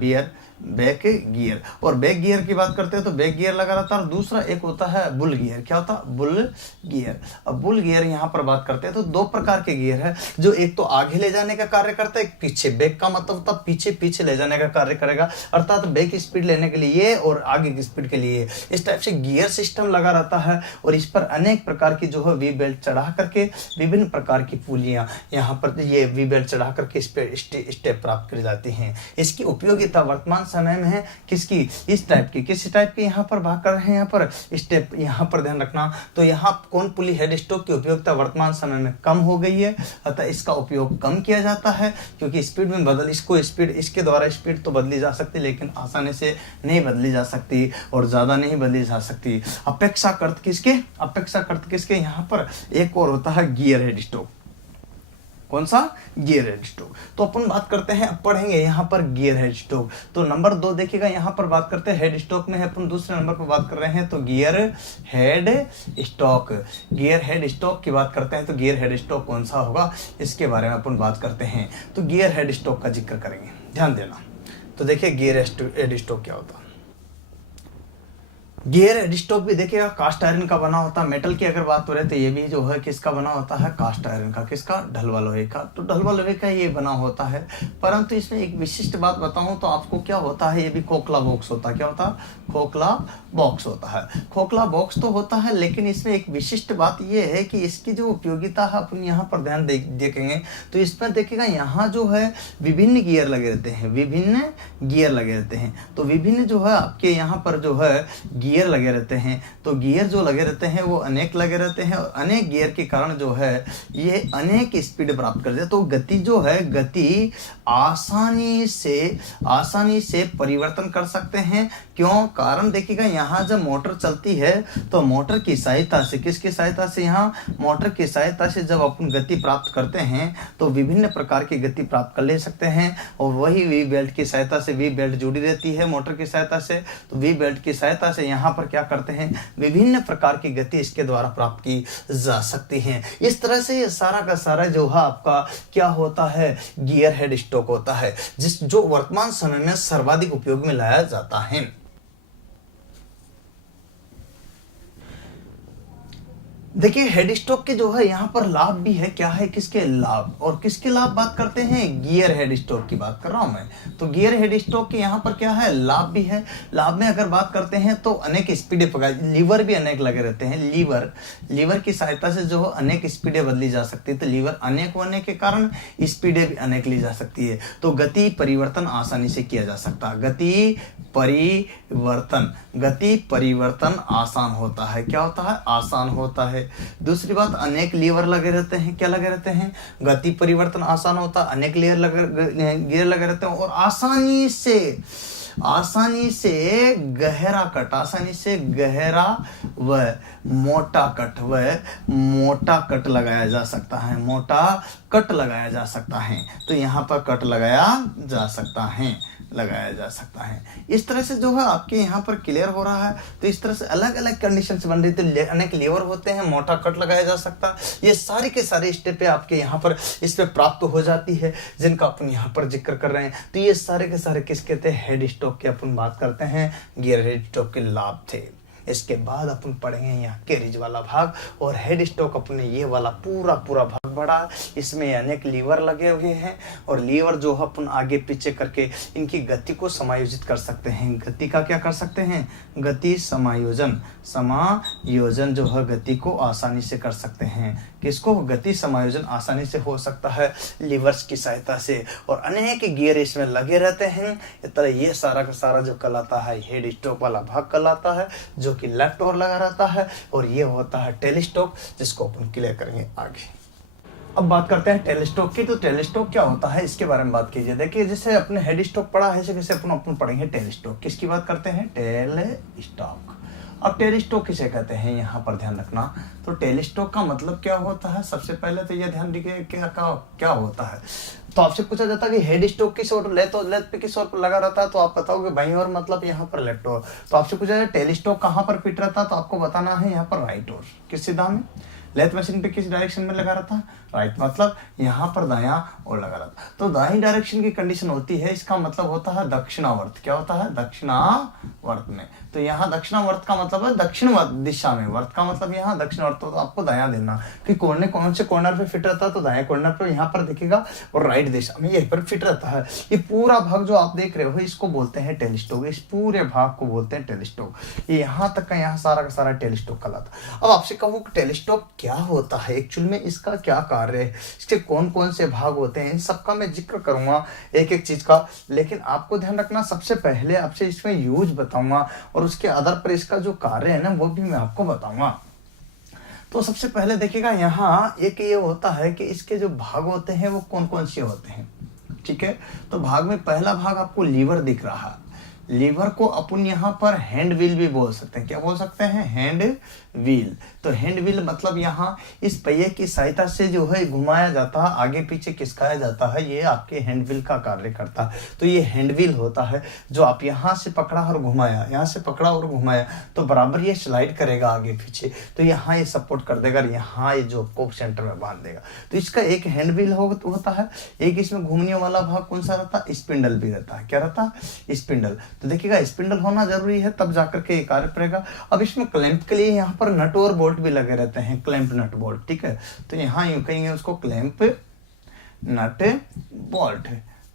बैक गियर। और बैक गियर की बात करते हैं तो बैक गियर लगा रहता है। और दूसरा एक होता है बुल गियर। क्या होता है? Bull gear. अब बुल गियर यहाँ पर बात करते हैं तो 2 प्रकार के गियर है, जो एक तो आगे ले जाने का कार्य करता है, एक पीछे। बैक का मतलब होता है पीछे पीछे ले जाने का कार्य करेगा, अर्थात बैक स्पीड लेने के लिए और आगे की स्पीड के लिए। इस टाइप से गियर सिस्टम लगा रहता है। और इस पर अनेक प्रकार की जो है वी बेल्ट चढ़ा करके विभिन्न प्रकार की पुलियां यहाँ पर ये वी बेल्ट चढ़ा करके इस पे स्टेप प्राप्त की जाती हैं। इसकी उपयोगिता वर्तमान समय में है किसकी, इस टाइप की, किस टाइप की यहाँ पर बात कर रहे हैं, यहाँ पर स्टेप, यहाँ पर ध्यान रखना। तो यहाँ कौन पुली हेड स्ट्रोक की उपयोगिता वर्तमान समय में कम हो गई है, अतः इसका उपयोग कम किया जाता है, क्योंकि स्पीड में इसको स्पीड, इसके द्वारा स्पीड तो बदली जा सकती लेकिन आसानी से नहीं बदली जा सकती और ज़्यादा नहीं बदली जा सकती। अपेक्षाकृत किसके, यहाँ पर एक और होता है गियर हेड स्ट्रोक। कौन सा, गियर हेड स्ट्रोक। तो अपन बात करते हैं, पढ़ेंगे यहाँ पर गियर हेड स्ट्रोक। तो नंबर 2 देखिएगा, यहाँ पर बात करते हैं हेड स्ट्रोक में है, अपन दूसरे नंबर पर बात कर रहे हैं। तो gear head stroke, gear head stroke की बात करते हैं। तो गियर हेड स्ट्रोक कौन सा होगा, इसके बारे में अपन बात करते हैं। तो गियर हेड स्ट्रोक का जिक्र करेंगे, ध्यान देना। तो देखिए गियर हेड स्ट्रोक क्या होता है। गियर हेड स्ट्रोक भी देखिएगा कास्ट आयरन का बना होता है। मेटल की अगर बात हो रही है तो ये भी जो है किसका बना होता है, कास्ट आयरन का। किसका, ढलवा लोहे का। तो ढलवा लोहे का ये बना होता है, परंतु इसमें एक विशिष्ट बात बताऊं तो आपको क्या होता है, ये भी खोखला बॉक्स होता है। क्या होता है, खोखला बॉक्स होता है। खोखला बॉक्स तो होता है, लेकिन इसमें एक विशिष्ट बात ये है कि इसकी जो उपयोगिता है अपन यहाँ पर ध्यान देखेंगे तो इसमें देखिएगा यहाँ जो है विभिन्न गियर लगे रहते हैं, विभिन्न गियर लगे रहते हैं। तो विभिन्न जो है आपके यहाँ पर जो है गियर लगे रहते हैं। तो गियर जो लगे रहते हैं वो अनेक लगे रहते हैं, और अनेक गियर के कारण जो है ये अनेक स्पीड प्राप्त करते हैं। तो गति जो है, गति आसानी से परिवर्तन कर सकते हैं। क्यों, कारण देखिएगा यहाँ जब मोटर चलती है तो मोटर की सहायता से, किसकी सहायता से, यहाँ मोटर की सहायता से जब अपन गति प्राप्त करते हैं तो विभिन्न प्रकार की गति प्राप्त कर ले सकते हैं। और वही वी बेल्ट की सहायता से, वी बेल्ट जुड़ी रहती है मोटर की सहायता से, तो वी बेल्ट की सहायता से यहाँ पर क्या करते हैं, विभिन्न प्रकार की गति इसके द्वारा प्राप्त की जा सकती है। इस तरह से ये सारा का सारा जो है आपका क्या होता है, गियर हेड स्ट्रोक होता है, जो वर्तमान समय में सर्वाधिक उपयोग में लाया जाता है। देखिए हेड स्ट्रोक के जो है यहाँ पर लाभ भी है, क्या है, किसके लाभ, और किसके लाभ बात करते हैं, गियर हेड स्ट्रोक की बात कर रहा हूं मैं। तो गियर हेड स्ट्रोक के यहाँ पर क्या है, लाभ भी है। लाभ में अगर बात करते हैं तो अनेक स्पीडें लीवर भी अनेक लगे रहते हैं। लीवर की सहायता से जो है अनेक स्पीडें बदली जा सकती है। तो लीवर अनेक होने के कारण स्पीडें भी अनेक ली जा सकती है। तो गति परिवर्तन आसानी से किया जा सकता है। गति परिवर्तन आसान होता है। क्या होता है, आसान होता है। दूसरी बात, अनेक लीवर लगे रहते हैं। क्या लगे रहते हैं, गति परिवर्तन आसान होता है, अनेक गियर लगे रहते हैं, और आसानी से गहरा व मोटा कट लगाया जा सकता है। मोटा कट लगाया जा सकता है। तो यहाँ पर कट लगाया जा सकता है। इस तरह से जो है आपके यहाँ पर क्लियर हो रहा है। तो इस तरह से अलग अलग कंडीशन से बन रही थी, अनेक लीवर होते हैं, मोटा कट लगाया जा सकता है। ये सारे के सारे स्टेप आपके यहाँ पर इस पे प्राप्त हो जाती है, जिनका अपन यहाँ पर जिक्र कर रहे हैं। तो ये सारे के सारे किसके थे, हेड स्ट्रोक के अपन बात करते हैं, गियर हेड स्ट्रोक के लाभ थे। इसके बाद अपन पढ़ेंगे यहाँ कैरिज वाला भाग, और हेड स्ट्रोक अपने ये वाला पूरा भाग बड़ा, इसमें अनेक लीवर लगे हुए हैं, और लीवर जो है अपन आगे पीछे करके इनकी गति को समायोजित कर सकते हैं। गति का क्या कर सकते हैं, गति समायोजन जो है गति को आसानी से कर सकते हैं। किसको, गति समायोजन आसानी से हो सकता है लीवर्स की सहायता से, और अनेक गियर इसमें लगे रहते हैं। इस तरह ये सारा का सारा जो कहलाता है हेड स्ट्रोक वाला भाग कहलाता है, जो कि लेफ्ट ओर लगा रहता है, और ये होता है टेल स्ट्रोक, जिसको अपन क्लियर करेंगे आगे। अब बात करते हैं टेल स्ट्रोक की। तो टेल स्ट्रोक क्या होता है, इसके बारे में बात कीजिए। देखिए जैसे अपने हेड स्ट्रोक पढ़ा है, जैसे अपन पढ़ेंगे टेल स्ट्रोक। किसकी बात करते हैं, टेल स्ट्रोक। अब टेल स्ट्रोक किसे कहते हैं, यहाँ पर ध्यान रखना। तो टेल स्ट्रोक का मतलब क्या होता है, सबसे पहले तो ये ध्यान रखिए क्या होता है। तो आपसे पूछा जाता है कि हेड स्ट्रोक किस ओर, लेफ्ट पे किस ओर पर लगा रहता है, तो आप बताओगे बाईं ओर, मतलब यहाँ पर लेफ्ट ओर। तो आपसे पूछा जाए टेल स्ट्रोक कहाँ पर फिट रहता है, तो आपको बताना है यहाँ पर राइट ओर। किस सीधा में, लेफ्ट मशीन पे किस डायरेक्शन में लगा रहता है, राइट, मतलब यहाँ पर दायां और लगा रहता है। तो दाई डायरेक्शन की कंडीशन होती है, इसका मतलब होता है दक्षिणावर्त। क्या होता है, दक्षिणावर्त में। तो यहाँ दक्षिणावर्त का मतलब है दक्षिण दिशा में, वर्त का मतलब यहाँ दक्षिणावर्त। तो आपको दायां देना कि कौन से कॉर्नर पे फिट रहता है, तो दाएं कॉर्नर पे यहाँ पर दिखेगा, और राइट दिशा में यहीं पर फिट रहता है। ये पूरा भाग जो आप देख रहे हो इसको बोलते हैं टेलिस्टोक, इस पूरे भाग को बोलते हैं टेलिस्टोक। ये यहाँ तक का यहाँ सारा का सारा टेलिस्टोक कहलाता है। अब आपसे कहूँ टेलिस्टोक क्या होता है, एक्चुअल में इसका क्या कार्य है, इसके कौन कौन से भाग होते हैं, इन सबका मैं जिक्र करूंगा एक एक चीज का। लेकिन आपको ध्यान रखना, सबसे पहले आपसे इसमें यूज बताऊंगा और उसके आधार पर इसका जो कार्य है ना वो भी मैं आपको बताऊंगा। तो सबसे पहले देखिएगा यहाँ एक ये होता है कि इसके जो भाग होते हैं वो कौन कौन से होते हैं। ठीक है, तो भाग में पहला भाग आपको लीवर दिख रहा है। लीवर को अपन यहाँ पर हैंड व्हील भी बोल सकते हैं। क्या बोल सकते हैं? Hand wheel. तो हैंड व्हील मतलब यहाँ इस पहिए की सहायता से जो है घुमाया जाता है, आगे पीछे खिसकाया जाता है, ये आपके हैंड व्हील का कार्य करता है। तो ये हैंड व्हील होता है जो आप यहाँ से पकड़ा और घुमाया, यहाँ से पकड़ा और घुमाया तो बराबर ये स्लाइड करेगा आगे पीछे, तो यहाँ ये सपोर्ट कर देगा, यहाँ ये जो को सेंटर में बांध देगा। तो इसका एक हैंड व्हील होता है। एक इसमें घूमने वाला भाग कौन सा रहता है? स्पिंडल भी रहता है। क्या रहता है? स्पिंडल। तो देखिएगा स्पिंडल होना जरूरी है तब जाकर के ये कार्य करेगा। अब इसमें क्लैंप के लिए यहाँ पर नट और बोल्ट भी लगे रहते हैं, क्लैंप नट बोल्ट। ठीक है, तो यहाँ यूं कहेंगे उसको क्लैंप नट बोल्ट।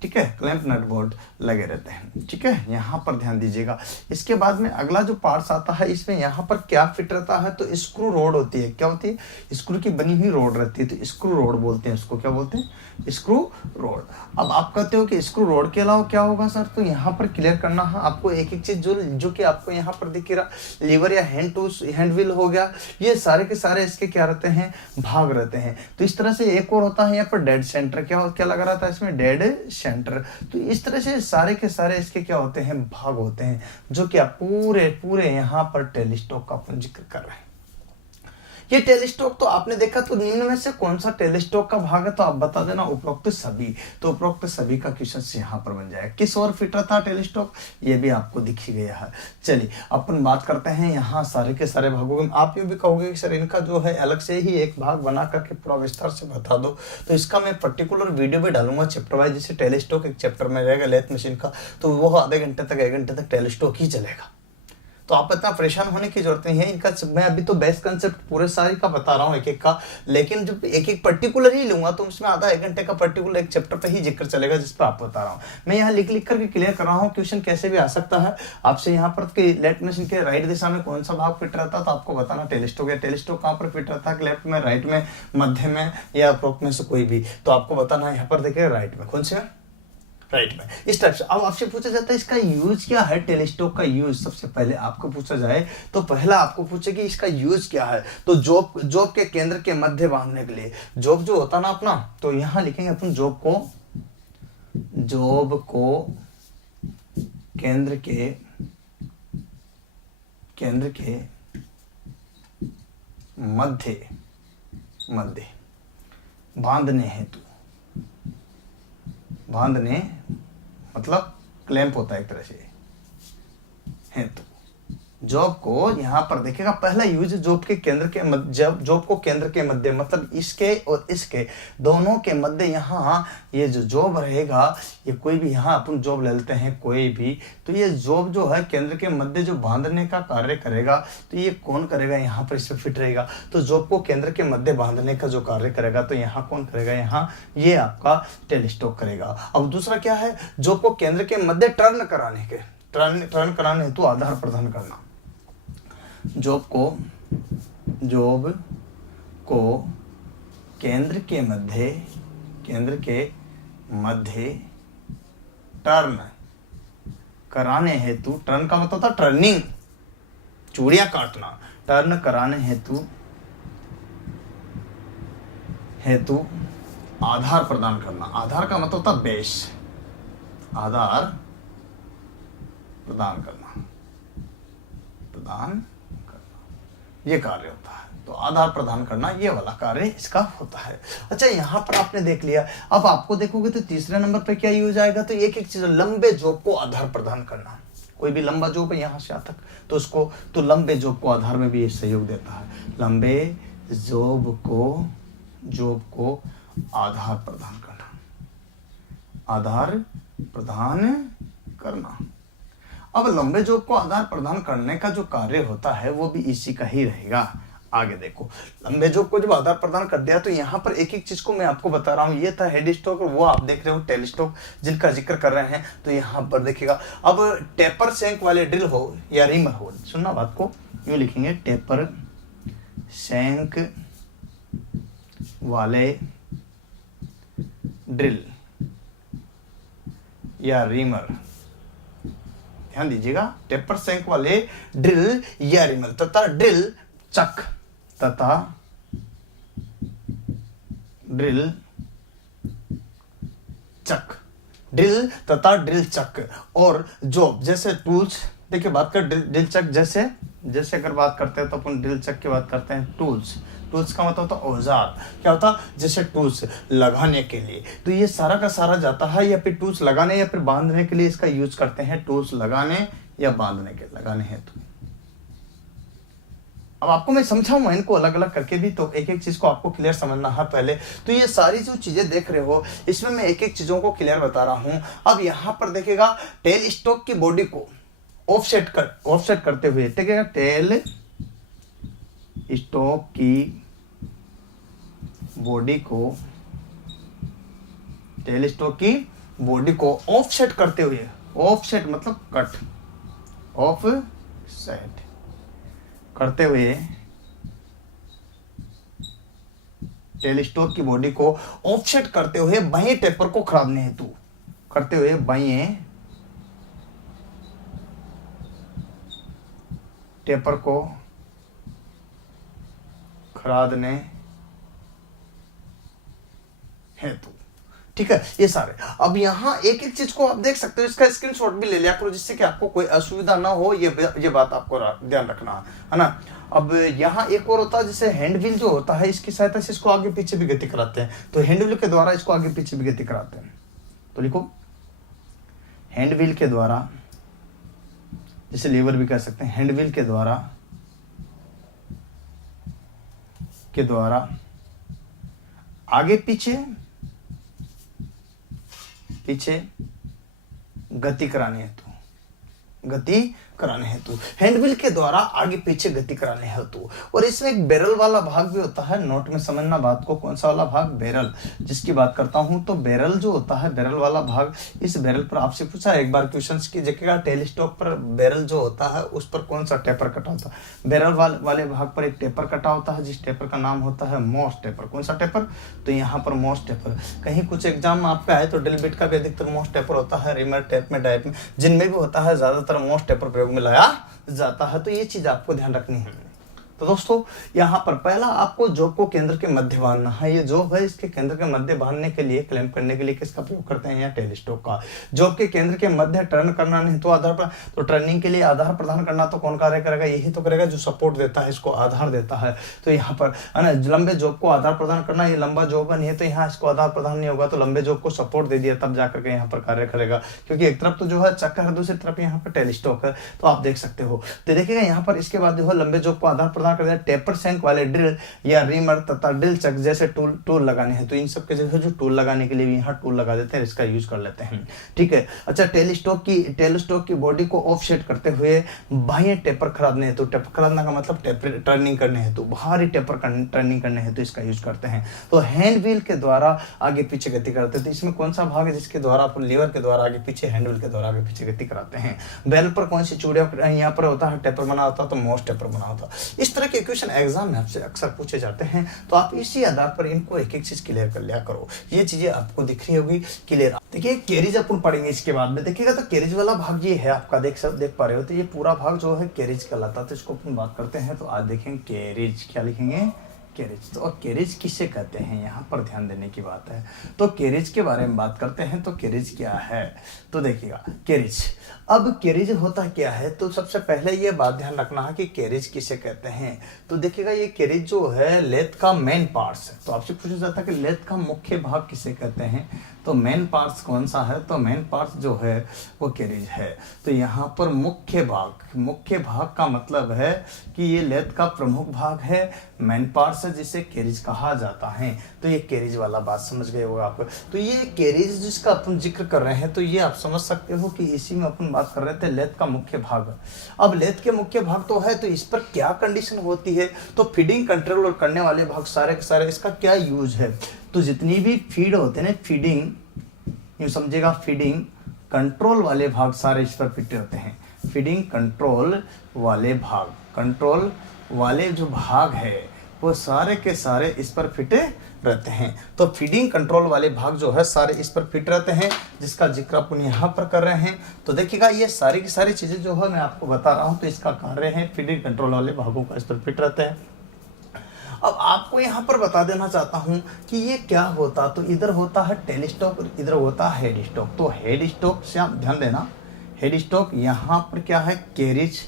ठीक है, क्लैंप नट बोल्ट लगे रहते हैं। ठीक है, यहाँ पर ध्यान दीजिएगा। इसके बाद में अगला जो पार्ट्स आता है इसमें यहाँ पर क्या फिट रहता है? तो स्क्रू रोड होती है। क्या होती है? स्क्रू की बनी हुई रोड रहती है, तो स्क्रू रोड बोलते हैं उसको। क्या बोलते हैं? Screw road. अब आप कहते हो कि स्क्रू रोड के अलावा क्या होगा सर? तो यहाँ पर क्लियर करना है आपको एक एक चीज जो कि आपको यहाँ पर दिख रहा, लीवर या हैंड व्हील हो गया, ये सारे के सारे इसके क्या रहते हैं? भाग रहते हैं। तो इस तरह से एक और होता है यहाँ पर डेड सेंटर। क्या लगा रहता है इसमें? Dead centre. तो इस तरह से सारे के सारे इसके क्या होते हैं? भाग होते हैं, जो कि आप पूरे यहाँ पर टेलिस्कोप का अपन जिक्र कर रहे हैं। ये टेलिस्कोप तो आपने देखा, तो निम्न में से कौन सा टेलिस्कोप का भाग है? तो आप बता देना उपरोक्त सभी। तो उपरोक्त सभी का क्वेश्चन यहाँ पर बन जाएगा। किस ओर फिट था टेलिस्कोप? ये भी आपको दिख ही गया है। चलिए अपन बात करते हैं यहाँ सारे के सारे भागों में। आप ये भी कहोगे कि सर इनका जो है अलग से ही एक भाग बना करके पूरा विस्तार से बता दो, तो इसका मैं पर्टिकुलर वीडियो भी डालूंगा चैप्टर वाइज। जैसे टेलिस्कोप एक चैप्टर में रहेगा लेथ मशीन का, तो वो आधे घंटे तक 1 घंटे तक टेलिस्कोप ही चलेगा। तो आप इतना परेशान होने की जरूरत नहीं है। इनका मैं अभी तो बेस्ट कंसेप्ट पूरे सारे का बता रहा हूँ एक एक का, लेकिन जब एक एक पर्टिकुलर ही लूंगा तो उसमें आधा 1 घंटे का पर्टिकुलर एक चैप्टर पे ही जिक्र चलेगा जिस पर आप बता रहा हूँ। मैं यहाँ लिख करके क्लियर कर रहा हूँ। क्वेश्चन कैसे भी आ सकता है आपसे यहाँ पर कि लेफ्ट मशीन के राइट दिशा में कौन सा भाग फिट रहता है, तो आपको बताना टेलिस्कोप या टेलिस्कोप कहाँ पर फिट रहता है, लेफ्ट में, राइट में, मध्य में या अप्रोक्स में से कोई भी, तो आपको बताना यहाँ पर देखिए राइट में, कौन से राइट में, इस टाइप से। अब आपसे पूछा जाता है इसका यूज क्या है? टेलिस्कोप का यूज सबसे पहले आपको पूछा जाए तो पहला आपको पूछे कि इसका यूज क्या है, तो जॉब के केंद्र के मध्य बांधने के लिए। जॉब जो होता ना अपना, तो यहां लिखेंगे अपन जॉब को केंद्र के मध्य बांधने हेतु। बांधने मतलब क्लैंप होता है एक तरह से, हेतु। जॉब को यहाँ पर देखिएगा पहला यूज जॉब के केंद्र के मध्य, जॉब को केंद्र के मध्य मतलब इसके और इसके दोनों के मध्य यहाँ ये जो जॉब रहेगा, ये कोई भी यहाँ अपन जॉब ले लेते हैं कोई भी, तो ये जॉब जो है केंद्र के मध्य जो बांधने का कार्य करेगा, तो ये कौन करेगा? यहाँ पर इस पर फिट रहेगा। तो जॉब को केंद्र के मध्य बांधने का जो कार्य करेगा, तो यहाँ कौन करेगा? यहाँ ये आपका टेलिस्कोप करेगा। अब दूसरा क्या है? जॉब को केंद्र के मध्य टर्न कराने हेतु आधार प्रदान करना। जॉब को केंद्र के मध्य टर्न कराने हेतु, टर्न का मतलब था टर्निंग, चूड़ियां काटना, टर्न कराने हेतु आधार प्रदान करना। आधार का मतलब था बेस, आधार प्रदान करना, ये कार्य होता है। तो आधार प्रदान करना ये वाला कार्य इसका होता है। अच्छा, यहाँ पर आपने देख लिया। अब आपको देखोगे तो तीसरे नंबर पे क्या यूज आएगा? तो एक एक चीज, लंबे जॉब को आधार प्रदान करना। कोई भी लंबा जॉब है यहाँ से यहाँ तक, तो उसको, तो लंबे जॉब को आधार में भी ये सहयोग देता है। लंबे जॉब को आधार प्रदान करना। अब लंबे जॉब को आधार प्रदान करने का जो कार्य होता है वो भी इसी का ही रहेगा। आगे देखो, लंबे जोक को जब आधार प्रदान कर दिया तो यहाँ पर एक एक चीज को मैं आपको बता रहा हूँ। ये था हेड स्टॉक और वो आप देख रहे हो टेल स्टॉक जिनका जिक्र कर रहे हैं। तो यहाँ पर देखिएगा, अब टेपर शैंक वाले ड्रिल हो या रिमर हो, सुनना बात को, यूं लिखेंगे टेपर शैंक वाले ड्रिल या रिमर, ध्यान दीजिएगा, टेपर शैंक वाले ड्रिल या रिमर तथा ड्रिल चक तथा ड्रिल चक, ड्रिल तथा ड्रिल चक और जॉब जैसे टूल्स। देखिए बात कर ड्रिल चक जैसे अगर बात करते हैं तो अपन ड्रिल चक की बात करते हैं। टूल्स का मतलब होता है औजार, क्या होता जैसे टूल्स लगाने के लिए, तो ये सारा का सारा जाता है या फिर टूल्स लगाने या फिर बांधने के लिए इसका यूज करते हैं, टूल्स लगाने या बांधने के, लगाने हैं। तो अब आपको मैं समझाऊंगा इनको अलग अलग करके भी, तो एक एक चीज को आपको क्लियर समझना है पहले। तो ये सारी जो चीजें देख रहे हो इसमें मैं एक एक चीजों को क्लियर बता रहा हूं। अब यहां पर देखिएगा टेल स्टॉक की बॉडी को ऑफसेट करते हुए, देखिएगा टेल स्टॉक की बॉडी को ऑफसेट करते हुए, ऑफसेट मतलब कट, ऑफसेट करते हुए टेल स्टॉक की बॉडी को ऑफसेट करते हुए बाएं टेपर को खरादने हेतु, करते हुए बाएं टेपर को खरादने हेतु, ठीक है। ये सारे, अब यहाँ एक एक चीज को आप देख सकते हो, इसका स्क्रीनशॉट भी ले लिया करो जिससे कि आपको कोई असुविधा ना हो, ये बात आपको ध्यान रखना है ना। अब यहाँ एक और होता है जैसे हैंड व्हील जो होता है, इसकी सहायता से इसको आगे पीछे भी गति कराते हैं, तो हैंड व्हील के द्वारा इसको आगे पीछे भी गति कराते हैं। तो लिखो हैंड व्हील के द्वारा, जिसे लीवर भी कह सकते हैं, हैंड व्हील के द्वारा आगे पीछे गति कराने हेतु, हैंड व्हील के द्वारा आगे पीछे गति कराने हेतु। और इसमें एक बैरल वाला भाग भी होता है, नोट में समझना बात को, कौन सा वाला भाग, बैरल, जिसकी बात करता हूं। तो बैरल जो होता है, बैरल वाला भाग, इस बैरल पर आपसे पूछा एक बार क्वेश्चंस की जगह, टेल स्टॉक पर बैरल जो होता है उस पर कौन सा टेपर कटा होता है, बैरल वाले भाग पर एक टेपर कटा होता है जिस टेपर का नाम होता है मोस्ट टेपर। कौन सा टेपर, तो यहाँ पर मोस्ट टेपर। कहीं कुछ एग्जाम आपका है तो ड्रिल बिट का भी अधिकतर मोस्ट टेपर होता है, रिमर टेप में, डाइप में, जिनमें भी होता है ज्यादातर मोस्ट टेपर प्रयोग में लाया जाता है। तो ये चीज आपको ध्यान रखनी है। तो दोस्तों यहाँ पर पहला आपको जॉब को केंद्र के मध्य बांधना है। ये जॉब है, इसके केंद्र के मध्य बांधने के लिए, क्लैंप करने के लिए किसका प्रयोग करते हैं, यहाँ टेल स्टॉक का। जॉब के केंद्र के मध्य टर्न करना नहीं तो आधार पर, तो टर्निंग के लिए आधार प्रदान करना तो कौन कार्य करेगा, यही तो करेगा जो सपोर्ट देता है, इसको आधार देता है। तो यहाँ पर है ना, लंबे जॉब को आधार प्रदान करना, ये लंबा जॉब नहीं है तो यहाँ इसको आधार प्रदान नहीं होगा, तो लंबे जॉब को सपोर्ट दे दिया तब जाकर के यहाँ पर कार्य करेगा, क्योंकि एक तरफ तो जो है चक्कर है, दूसरी तरफ यहाँ पर टेल स्टॉक है। तो आप देख सकते हो, तो देखिएगा यहाँ पर इसके बाद जो है लंबे जॉब को आधार प्रदान कर दिया, टेपर शैंक वाले ड्रिल या रिमर तथा ड्रिल चक जैसे टूल लगाने हैं। तो इन सब के जगह जो टूल लगाने के लिए भी यहाँ टूल लगा देते हैं, इसका यूज कर लेते हैं, ठीक है। अच्छा, टेल स्टॉक की बॉडी को ऑफसेट करते हुए बाह्य टेपर खरादने हेतु, टेपर खरादना का मतलब टर्निंग करने हेतु, बाहरी टेपर टर्निंग करने हेतु इसका यूज करते हैं। तो हैंड व्हील के द्वारा आगे पीछे गति करते हैं। तो इसमें कौन सा भाग है जिसके द्वारा अपन लीवर के द्वारा आगे पीछे, हैंड व्हील के द्वारा आगे पीछे गति कराते हैं। बैरल पर कौन सी चूड़िया यहाँ पर होता है, टेपर बना होता है, तो मोस्ट टेपर बना होता है। इस तरह के क्वेश्चन एग्जाम में आपसे अक्सर पूछे जाते हैं, तो आप इसी आधार पर इनको एक एक चीज क्लियर कर लिया करो। ये चीजें आपको दिख रही होगी क्लियर। देखिए कैरिज अपन पढ़ेंगे इसके बाद में, देखिएगा तो कैरिज वाला भाग ये है आपका, देख पा रहे हो। तो ये पूरा भाग जो है कैरिज कहलाता है, तो इसको अपन बात करते हैं। तो आज देखेंगे कैरिज, क्या लिखेंगे, कैरिज। तो कैरिज किसे कहते हैं, यहाँ पर ध्यान देने की बात है। तो कैरिज के बारे में बात करते हैं। तो कैरिज क्या है, तो देखिएगा कैरिज, अब कैरिज होता क्या है, तो सबसे पहले ये बात ध्यान रखना है कि कैरिज किसे कहते हैं। तो देखिएगा ये कैरिज जो है लेथ का मेन पार्ट्स है। तो आपसे पूछा जाता है कि लेथ का मुख्य भाग किसे कहते हैं, तो मेन पार्ट्स कौन सा है, तो मेन पार्ट्स जो है वो कैरेज है। तो यहाँ पर मुख्य भाग का मतलब है कि ये लेथ का प्रमुख भाग है, मेन पार्ट्स है जिसे कैरेज कहा जाता है। तो ये कैरेज वाला बात समझ गए होगा आप। तो ये कैरेज जिसका अपन जिक्र कर रहे हैं, तो ये आप समझ सकते हो कि इसी में अपन बात कर रहे थे लेथ का मुख्य भाग। अब लेथ के मुख्य भाग तो है, तो इस पर क्या कंडीशन होती है, तो फीडिंग कंट्रोल और करने वाले भाग सारे के सारे, इसका क्या यूज है, तो जितनी भी फीड होते हैं, फीडिंग यूं समझेगा, फीडिंग कंट्रोल वाले भाग सारे इस पर फिट रहते हैं। फीडिंग कंट्रोल वाले जो भाग है वो सारे के सारे इस पर फिट रहते हैं। तो फीडिंग कंट्रोल वाले भाग जो है सारे इस पर फिट रहते हैं, जिसका जिक्र अपन यहाँ पर कर रहे हैं। तो देखिएगा ये सारी की सारी चीजें जो है मैं आपको बता रहा हूँ, तो इसका कार्य है फीडिंग कंट्रोल वाले भागों का इस पर फिट रहते हैं। अब आपको यहाँ पर बता देना चाहता हूँ कि ये क्या होता, तो इधर होता है टेल स्टॉक और इधर होता है हेड स्टॉक। तो हेड स्टॉक से आप ध्यान देना, हेड स्टॉक यहाँ पर क्या है, कैरेज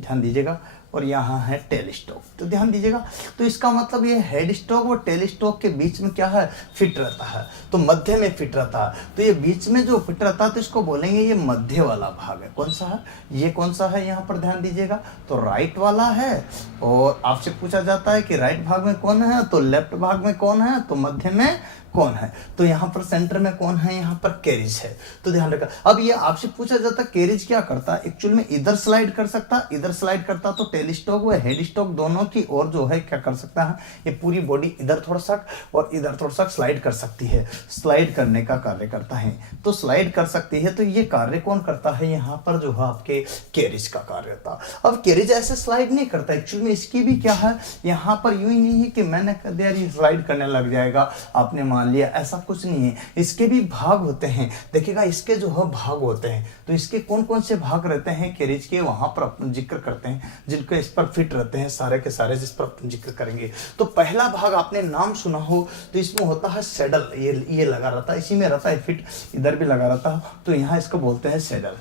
ध्यान दीजिएगा, और यहाँ है टेल स्टॉक, तो ध्यान दीजिएगा। तो इसका मतलब ये हेड स्टॉक और टेल स्टॉक के बीच में क्या है, फिट रहता है, तो मध्य में फिट रहता है। तो ये बीच में जो फिट रहता है तो इसको बोलेंगे ये मध्य वाला भाग है। कौन सा है, ये कौन सा है, यहाँ पर ध्यान दीजिएगा, तो राइट वाला है। और आपसे पूछा जाता है कि राइट भाग में कौन है, तो लेफ्ट भाग में कौन है, तो मध्य में कौन है, तो यहाँ पर सेंटर में कौन है, यहाँ पर कैरेज है। तो ध्यान रखा। अब ये आपसे पूछा जाता है कैरेज क्या करता है, एक्चुअल में इधर स्लाइड कर सकता, इधर स्लाइड करता, तो टेल स्टॉक व हेड स्टॉक दोनों की ओर जो है क्या कर सकता है, ये पूरी बॉडी इधर थोड़ा सा और इधर थोड़ा सा स्लाइड कर सकती है, स्लाइड करने का कार्य करता है। तो स्लाइड कर सकती है, तो ये कार्य कौन करता है, यहाँ पर जो है आपके कैरेज का कार्य था। अब कैरेज ऐसे स्लाइड नहीं करता, एक्चुअल में इसकी भी क्या है, यहाँ पर यूं ही नहीं है कि मैंने कर दिया ये स्लाइड करने लग जाएगा, आपने मान लिया, ऐसा कुछ नहीं है। इसके भी भाग होते हैं, देखिएगा इसके जो है भाग होते हैं। तो इसके कौन कौन से भाग रहते हैं कैरेज के, वहां पर अपन जिक्र करते हैं, जिनको इस पर फिट रहते हैं सारे के सारे, जिस पर अपन जिक्र करेंगे। तो पहला भाग आपने नाम सुना हो, तो इसमें होता है सैडल, ये लगा रहता है, इसी में रहता है फिट, इधर भी लगा रहता है, तो यहाँ इसको बोलते हैं सैडल।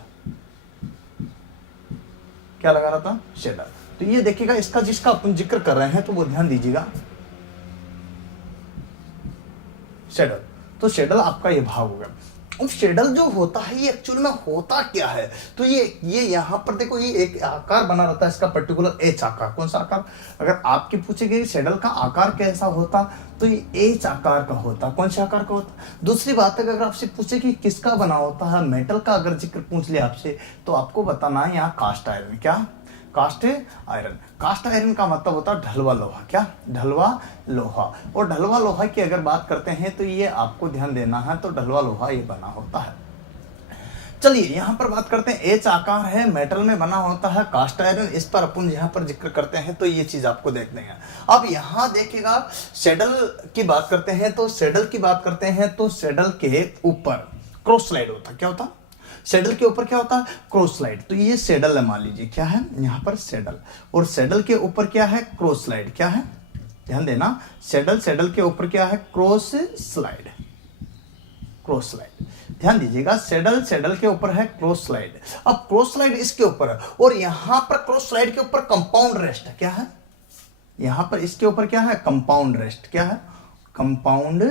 क्या लगा रहता है, सैडल। तो ये देखिएगा इसका जिसका अपन जिक्र कर रहे हैं, तो वो ध्यान दीजिएगा, शेडल। तो शेडल आपका ये भाग होगा। अब शेडल जो होता है ये एक्चुअल में होता क्या है, तो ये यहाँ पर देखो, ये एक आकार बना रहता है इसका पर्टिकुलर एच आकार। कौन सा आकार, अगर आपके पूछेंगे शेडल का आकार कैसा होता, तो ये एच आकार का होता। कौन से आकार का होता। दूसरी बात है अगर आपसे पूछे कि किसका बना होता है, मेटल का अगर जिक्र पूछ लिया आपसे, तो आपको बताना है यहाँ कास्ट आयरन। क्या, कास्ट आयरन। कास्ट आयरन का मतलब होता है ढलवा लोहा। क्या, ढलवा लोहा। और ढलवा लोहा की अगर बात करते हैं तो ये आपको ध्यान देना है, तो ढलवा लोहा ये बना होता है। चलिए यहाँ पर बात करते हैं, एच आकार है, मेटल में बना होता है, कास्ट आयरन, इस पर अपन यहाँ पर जिक्र करते हैं, तो ये चीज आपको देखने हैं। अब यहाँ देखिएगा सैडल की बात करते हैं, तो सैडल की बात करते हैं, तो सैडल के ऊपर क्रॉस स्लाइड होता। क्या होता, सैडल के ऊपर क्या होता है, क्रॉस स्लाइड। तो ये सैडल है, मान लीजिए क्या है यहाँ पर सैडल, और सैडल के ऊपर क्या है, क्रॉस स्लाइड। क्या है, ध्यान देना, सैडल के ऊपर क्या है, क्रॉस स्लाइड। क्रॉस स्लाइड ध्यान दीजिएगा, सैडल के ऊपर है क्रॉस स्लाइड। अब क्रॉस स्लाइड इसके ऊपर है, और यहां पर क्रॉस स्लाइड के ऊपर कंपाउंड रेस्ट। क्या है, यहां पर इसके ऊपर क्या है, कंपाउंड रेस्ट। क्या है, कंपाउंड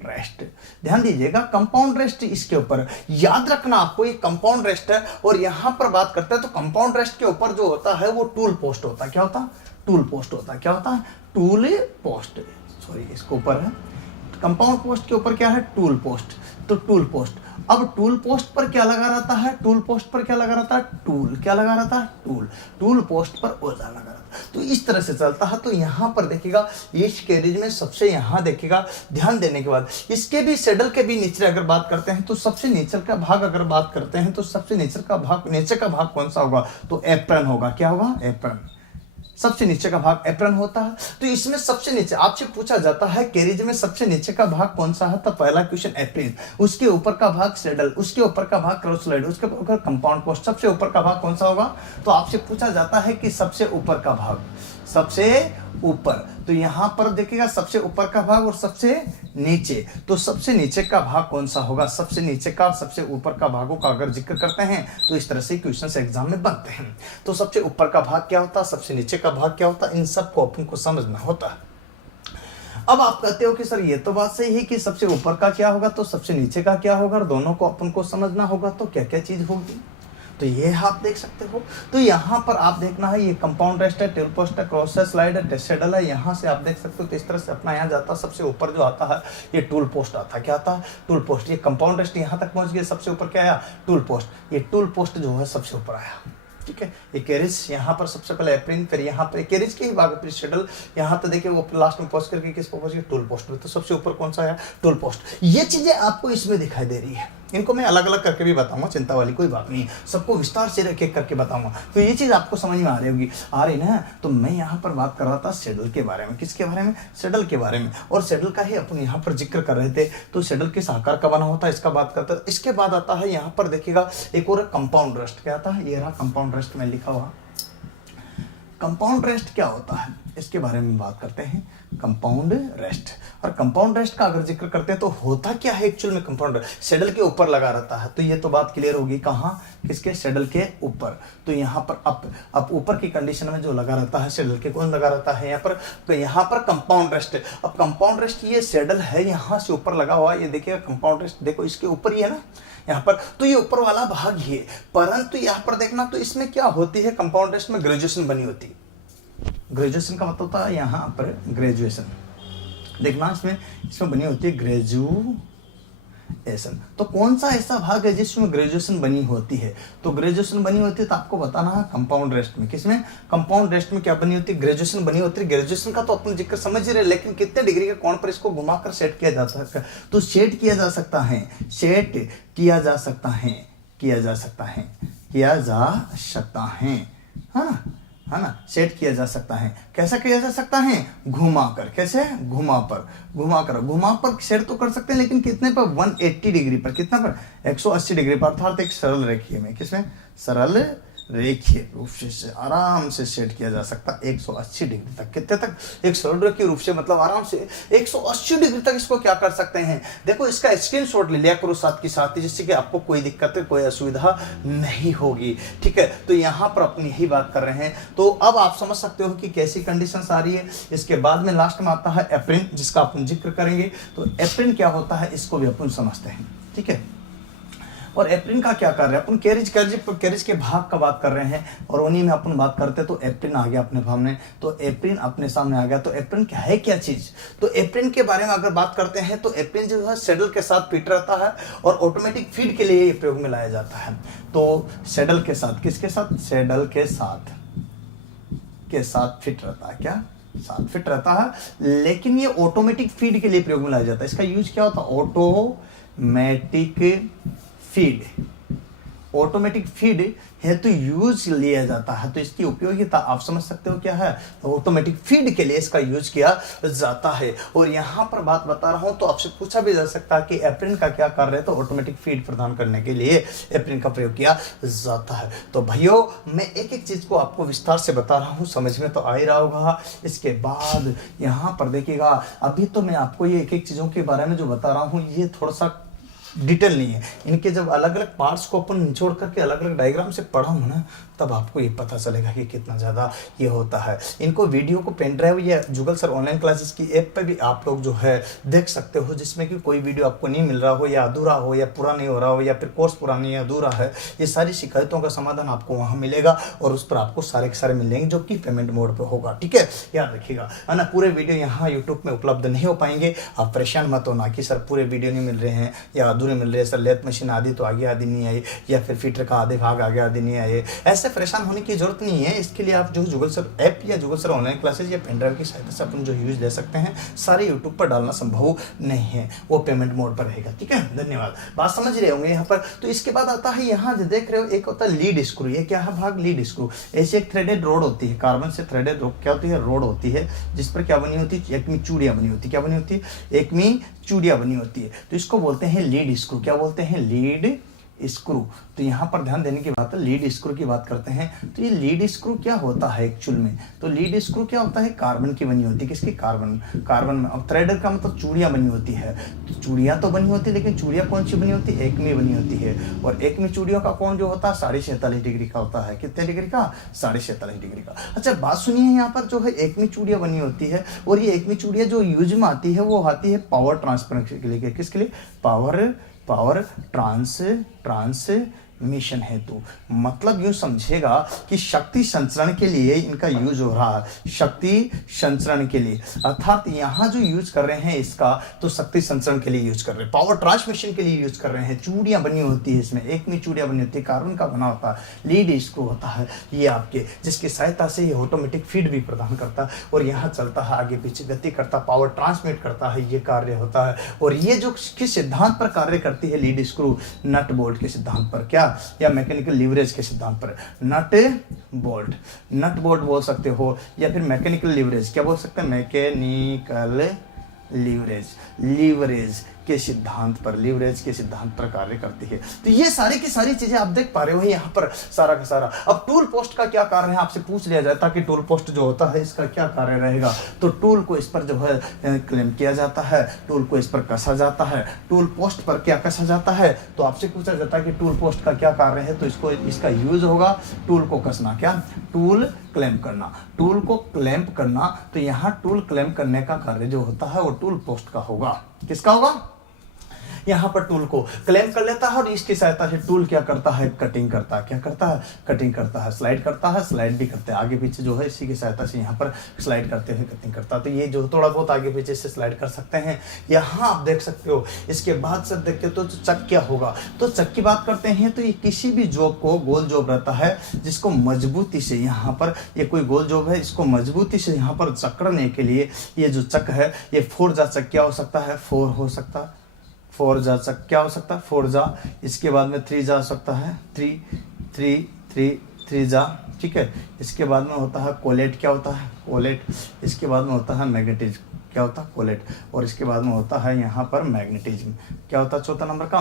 रेस्ट। ध्यान दीजिएगा, कंपाउंड रेस्ट इसके ऊपर, याद रखना आपको ये कंपाउंड रेस्ट है। और यहां पर बात करते हैं तो कंपाउंड रेस्ट के ऊपर जो होता है वो टूल पोस्ट होता है। क्या होता है, टूल पोस्ट होता है। क्या होता है, टूल पोस्ट, सॉरी इसके ऊपर है, कंपाउंड पोस्ट के ऊपर क्या है, टूल पोस्ट। तो टूल पोस्ट, अब टूल पोस्ट पर क्या लगा रहता है, टूल पोस्ट पर क्या लगा रहता है, टूल। क्या लगा रहता है, टूल। टूल पोस्ट पर औजार लगा रहता है। तो इस तरह से चलता है। तो यहाँ पर देखिएगा इस कैरेज में सबसे, यहाँ देखिएगा ध्यान देने के बाद, इसके भी सैडल के भी नीचे अगर बात करते हैं, तो सबसे नीचे का भाग अगर बात करते हैं, तो सबसे नीचे का भाग कौन सा होगा, तो एप्रन होगा। क्या होगा, एप्रन। सबसे नीचे का भाग एप्रन होता है। तो इसमें सबसे नीचे आपसे पूछा जाता है कैरेज में सबसे नीचे का भाग कौन सा है, तो पहला क्वेश्चन एप्रन, उसके ऊपर का भाग सैडल, उसके ऊपर का भाग क्रॉस स्लाइड, उसके ऊपर कंपाउंड पोस्ट। सबसे ऊपर का भाग कौन सा होगा, तो आपसे पूछा जाता है कि सबसे ऊपर का भाग, सबसे ऊपर। तो यहां पर देखिएगा सबसे ऊपर का भाग और सबसे नीचे, तो सबसे नीचे का भाग कौन सा होगा, सबसे नीचे का और सबसे ऊपर का भागों का अगर जिक्र करते हैं तो इस तरह से क्वेश्चन एग्जाम में बनते हैं। तो सबसे ऊपर का भाग क्या होता है, सबसे नीचे का भाग क्या होता है, इन सबको अपन को समझना होता है। अब आप कहते हो कि सर ये तो बात सही है कि सबसे ऊपर का क्या होगा तो सबसे नीचे का क्या होगा, और दोनों को अपन को समझना होगा तो क्या क्या चीज होगी। तो ये आप देख सकते हो। तो यहाँ पर आप देखना है, ये कंपाउंड रेस्ट है, टेल पोस्ट है, क्रॉस है, स्लाइड है, टेस्ट शेडल है। यहाँ से आप देख सकते हो तो इस तरह से अपना यहाँ जाता है। सबसे ऊपर जो आता है ये टूल पोस्ट आता है। क्या आता है? Tool post. ये कंपाउंड रेस्ट यहाँ तक पहुँच गया, सबसे ऊपर क्या आया? Tool post. ये टूल पोस्ट जो है सबसे ऊपर आया, ठीक है। ये कैरिज यहाँ पर सबसे पहले एप्रिन, फिर यहाँ पर कैरिज के ही भाग फिर शेडल, यहाँ तो देखिए वो लास्ट में पहुंच करके किस पहुंच गया? टूल पोस्ट में। तो सबसे ऊपर कौन सा आया? Tool post. ये चीजें आपको इसमें दिखाई दे रही है। इनको मैं अलग अलग करके भी बताऊंगा, चिंता वाली कोई बात नहीं है, सबको विस्तार से एक एक करके बताऊंगा। तो ये चीज आपको समझ में आ रही होगी, आ रही ना। तो मैं यहाँ पर बात कर रहा था शेडल के बारे में। किसके बारे में? शेडल के बारे में। और शेडल का ही अपन यहाँ पर जिक्र कर रहे थे। तो शेडल किस आकार का बना होता है इसका बात करते हैं। इसके बाद आता है यहाँ पर देखिएगा एक और कंपाउंड रेस्ट। क्या आता है? ये रहा कंपाउंड रेस्ट में लिखा हुआ। कंपाउंड रेस्ट क्या होता है इसके बारे में बात करते हैं। कंपाउंड रेस्ट, और कंपाउंड रेस्ट का अगर जिक्र करते हैं तो होता क्या है एक्चुअल में? कंपाउंड रेस्ट शेडल के ऊपर लगा रहता है। तो ये तो बात क्लियर होगी, कहाँ? किसके? शेडल के ऊपर। तो यहाँ पर अब ऊपर की कंडीशन में जो लगा रहता है शेडल के, कौन लगा रहता है यहाँ पर? तो यहाँ पर कंपाउंड रेस्ट है। अब कंपाउंड रेस्ट ये शेडल है, यहाँ से ऊपर लगा हुआ, ये देखिएगा कंपाउंड रेस्ट, देखो इसके ऊपर ही है ना यहाँ पर। तो ये ऊपर वाला भाग ही है, परंतु यहाँ पर देखना तो इसमें क्या होती है? कंपाउंड रेस्ट में ग्रेजुएशन बनी होती है। ग्रेजुएशन का मतलब होता है यहाँ पर ग्रेजुएशन, देखना इसमें बनी होती है ग्रेजुएशन। तो कौन सा ऐसा भाग है जिसमें ग्रेजुएशन बनी होती है? तो ग्रेजुएशन बनी होती है तो आपको बताना है कंपाउंड रेस्ट में। किसमें? कंपाउंड रेस्ट में क्या बनी होती है? ग्रेजुएशन बनी होती है। ग्रेजुएशन का तो अपन जिक्र समझ ही रहे, लेकिन कितने डिग्री के कोण पर इसको घुमाकर सेट किया जाता है? तो सेट किया जा सकता है, सेट किया जा सकता है, किया जा सकता है, किया जा सकता है, है ना। सेट किया जा सकता है। कैसा किया जा सकता है? घुमाकर। कैसे? घुमाकर सेट तो कर सकते हैं, लेकिन कितने पर? 180 डिग्री पर। कितना पर? 180 डिग्री पर, अर्थात एक सरल रेखीय में। किसमें? सरल रेखीय रूप से आराम से सेट किया जा सकता है 180 डिग्री तक। कितने तक? एक सरल रेखीय रूप से, मतलब आराम से 180 डिग्री तक इसको क्या कर सकते हैं? देखो इसका स्क्रीनशॉट ले लिया करो साथ के साथ ही, जिससे कि आपको कोई दिक्कत, कोई असुविधा नहीं होगी, ठीक है। तो यहाँ पर अपनी यही बात कर रहे हैं। तो अब आप समझ सकते हो कि कैसी कंडीशंस आ रही है। इसके बाद में लास्ट में आता है एप्रिन, जिसका अपन जिक्र करेंगे। तो एप्रिन क्या होता है इसको भी अपन समझते हैं, ठीक है। और एप्रिन का क्या कर रहे हैं अपन? कैरिज के भाग का बात कर रहे हैं, और उन्हीं में अपन बात करते हैं। तो एप्रिन आ गया अपने सामने, तो एप्रिन अपने सामने आ गया। तो एप्रिन क्या है, क्या चीज? तो एप्रिन के बारे में अगर बात करते हैं तो एप्रिन जो है शेडल के साथ फिट रहता है, और ऑटोमेटिक फीड के लिए प्रयोग में लाया जाता है। तो शेडल के साथ, किसके साथ? शेडल के साथ फिट रहता है। क्या? साथ फिट रहता है, लेकिन ये ऑटोमेटिक फीड के लिए प्रयोग में लाया जाता है। इसका यूज क्या होता है? ऑटोमेटिक फीड हेतु यूज लिया जाता है। तो इसकी उपयोगिता आप समझ सकते हो क्या है? ऑटोमेटिक फीड के लिए इसका यूज किया जाता है। और यहाँ पर बात बता रहा हूँ तो आपसे पूछा भी जा सकता है कि एप्रिन का क्या कार्य है? तो ऑटोमेटिक फीड प्रदान करने के लिए एप्रिन का प्रयोग किया जाता है। तो भाइयों, मैं एक एक चीज को आपको विस्तार से बता रहा हूँ, समझ में तो आ ही रहा होगा। इसके बाद यहाँ पर देखिएगा, अभी तो मैं आपको ये एक एक चीजों के बारे में जो बता रहा हूँ ये थोड़ा सा डिटेल नहीं है। इनके जब अलग अलग पार्ट्स को अपन निचोड़ करके अलग अलग डायग्राम से पढ़ाऊंगा ना, तब आपको ये पता चलेगा कि कितना ज़्यादा ये होता है। इनको वीडियो को पेन ड्राइव या जुगल सर ऑनलाइन क्लासेस की ऐप पे भी आप लोग जो है देख सकते हो, जिसमें कि कोई वीडियो आपको नहीं मिल रहा हो, या अधूरा हो, या पूरा नहीं हो रहा हो, या फिर कोर्स पूरा नहीं अधूरा है, ये सारी शिकायतों का समाधान आपको वहाँ मिलेगा, और उस पर आपको सारे के सारे मिलेंगे, जो कि पेमेंट मोड पर होगा, ठीक है। याद रखिएगा, है ना। पूरे वीडियो यहाँ यूट्यूब में उपलब्ध नहीं हो पाएंगे, आप परेशान मत होना कि सर पूरे वीडियो नहीं मिल रहे हैं या अधूरे मिल रहे हैं, सर लेथ मशीन आदि तो आगे आदि नहीं आई, या फिर फीटर का आधे भाग आगे आदि नहीं आए। ऐसे परेशान होने की जरूरत नहीं है। इसके लिए आप जो जुगल सर ऐप या जुगल सर ऑनलाइन क्लासेस या पेन ड्राइव की सहायता से अपन जो यूज ले सकते हैं, सारे यूट्यूब पर डालना संभव नहीं है, वो पेमेंट मोड पर रहेगा, ठीक है। धन्यवाद, बात समझ रहे होंगे यहाँ पर। तो इसके बाद आता है यहाँ जो देख रहे हो, एक होता है लीड स्क्रू। ये क्या है भाग? Lead screw. ऐसे एक थ्रेडेड रोड होती है, कार्बन से थ्रेडेड क्या होती है? रोड होती है, जिस पर क्या बनी होती है? एक में चूड़ियाँ बनी होती है। क्या बनी होती है? एक में चूड़ियाँ बनी होती है। तो इसको बोलते हैं लीड स्क्रू। क्या बोलते हैं? Lead screw. तो यहाँ पर ध्यान देने की बात है, लीड स्क्रू की बात करते हैं। तो ये लीड स्क्रू क्या होता है एक्चुअल में? तो लीड स्क्रू क्या होता है? कार्बन की बनी होती है। किसकी? कार्बन में। अब थ्रेडर का मतलब चूड़ियाँ बनी होती है। तो चूड़ियाँ तो बनी होती है, लेकिन चूड़ियाँ कौन सी बनी होती है? एक में बनी होती है। और एक में चूड़ियों का कोण जो होता है 46.5 डिग्री का होता है। कितने डिग्री का? 46.5 डिग्री का। अच्छा बात सुनिए, यहाँ पर जो है एक में चूड़ियाँ बनी होती है, और ये एक में चूड़ियाँ जो यूज में आती है वो आती है पावर ट्रांसफर के लिए। किसके लिए? पावर ट्रांसमिशन हेतु। मतलब यूं समझेगा कि शक्ति संचरण के लिए इनका यूज हो रहा है, शक्ति संचरण के लिए। अर्थात यहाँ जो यूज कर रहे हैं इसका, तो शक्ति संचरण के लिए यूज कर रहे हैं, पावर ट्रांसमिशन के लिए यूज कर रहे हैं। चूड़ियाँ बनी होती है इसमें, एक में चूड़ियाँ बनी होती है, कार्बन का बना होता है। लीड स्क्रू होता है ये आपके, जिसकी सहायता से ये ऑटोमेटिक फीड भी प्रदान करता है और यहाँ चलता है, आगे पीछे गति करता, पावर ट्रांसमिट करता है, ये कार्य होता है। और ये जो किस सिद्धांत पर कार्य करती है लीड स्क्रू? नट बोल्ट के सिद्धांत पर। क्या? या मैकेनिकल लीवरेज के सिद्धांत पर। नट बोल्ट बोल सकते हो, या फिर मैकेनिकल लीवरेज। क्या बोल सकते हैं? मैकेनिकल लीवरेज के सिद्धांत पर कार्य करती है। तो ये सारी की सारी चीजें आप देख पा रहे हो यहाँ पर, सारा का सारा। अब टूल पोस्ट का क्या कार्य है आपसे पूछ लिया जाता है कि टूल पोस्ट जो होता है इसका क्या कार्य रहेगा। तो टूल को इस पर जो है क्लेम किया जाता है, टूल को इस पर कसा जाता है। टूल पोस्ट पर क्या कसा जाता है? तो आपसे पूछा जाता है कि टूल पोस्ट का क्या कार्य है, तो इसका यूज होगा टूल को कसना। क्या? टूल क्लैंप करना, टूल को क्लैंप करना। तो यहाँ टूल क्लैंप करने का कार्य जो होता है वो टूल पोस्ट का होगा। किसका होगा? यहाँ पर टूल को क्लैंप कर लेता है और इसकी सहायता से टूल क्या करता है? कटिंग करता है। क्या करता है? कटिंग करता है, स्लाइड करता है, स्लाइड भी करते हैं आगे पीछे जो है, इसी की सहायता से यहाँ पर स्लाइड करते हुए कटिंग करता है। तो ये जो थोड़ा बहुत आगे पीछे से स्लाइड कर सकते हैं, यहाँ आप देख सकते हो। इसके बाद से देखते हो तो चक क्या होगा? तो चक की बात करते हैं तो ये किसी भी जॉब को, गोल जॉब रहता है जिसको मजबूती से, यहाँ पर ये कोई गोल जॉब है, इसको मजबूती से यहाँ पर जकड़ने के लिए ये जो चक है, ये फोरजा चक क्या हो सकता है? फोर हो सकता है, फोरजा चक क्या हो सकता है? फोरजा। इसके बाद में थ्री जा सकता है, थ्री जा, ठीक है। इसके बाद में होता है कोलेट। क्या होता है? कोलेट। इसके बाद में होता है मैग्नेटिज्म। क्या होता है? कोलेट। और इसके बाद में होता है यहाँ पर मैग्नेटिज्म। क्या होता है चौथा नंबर का?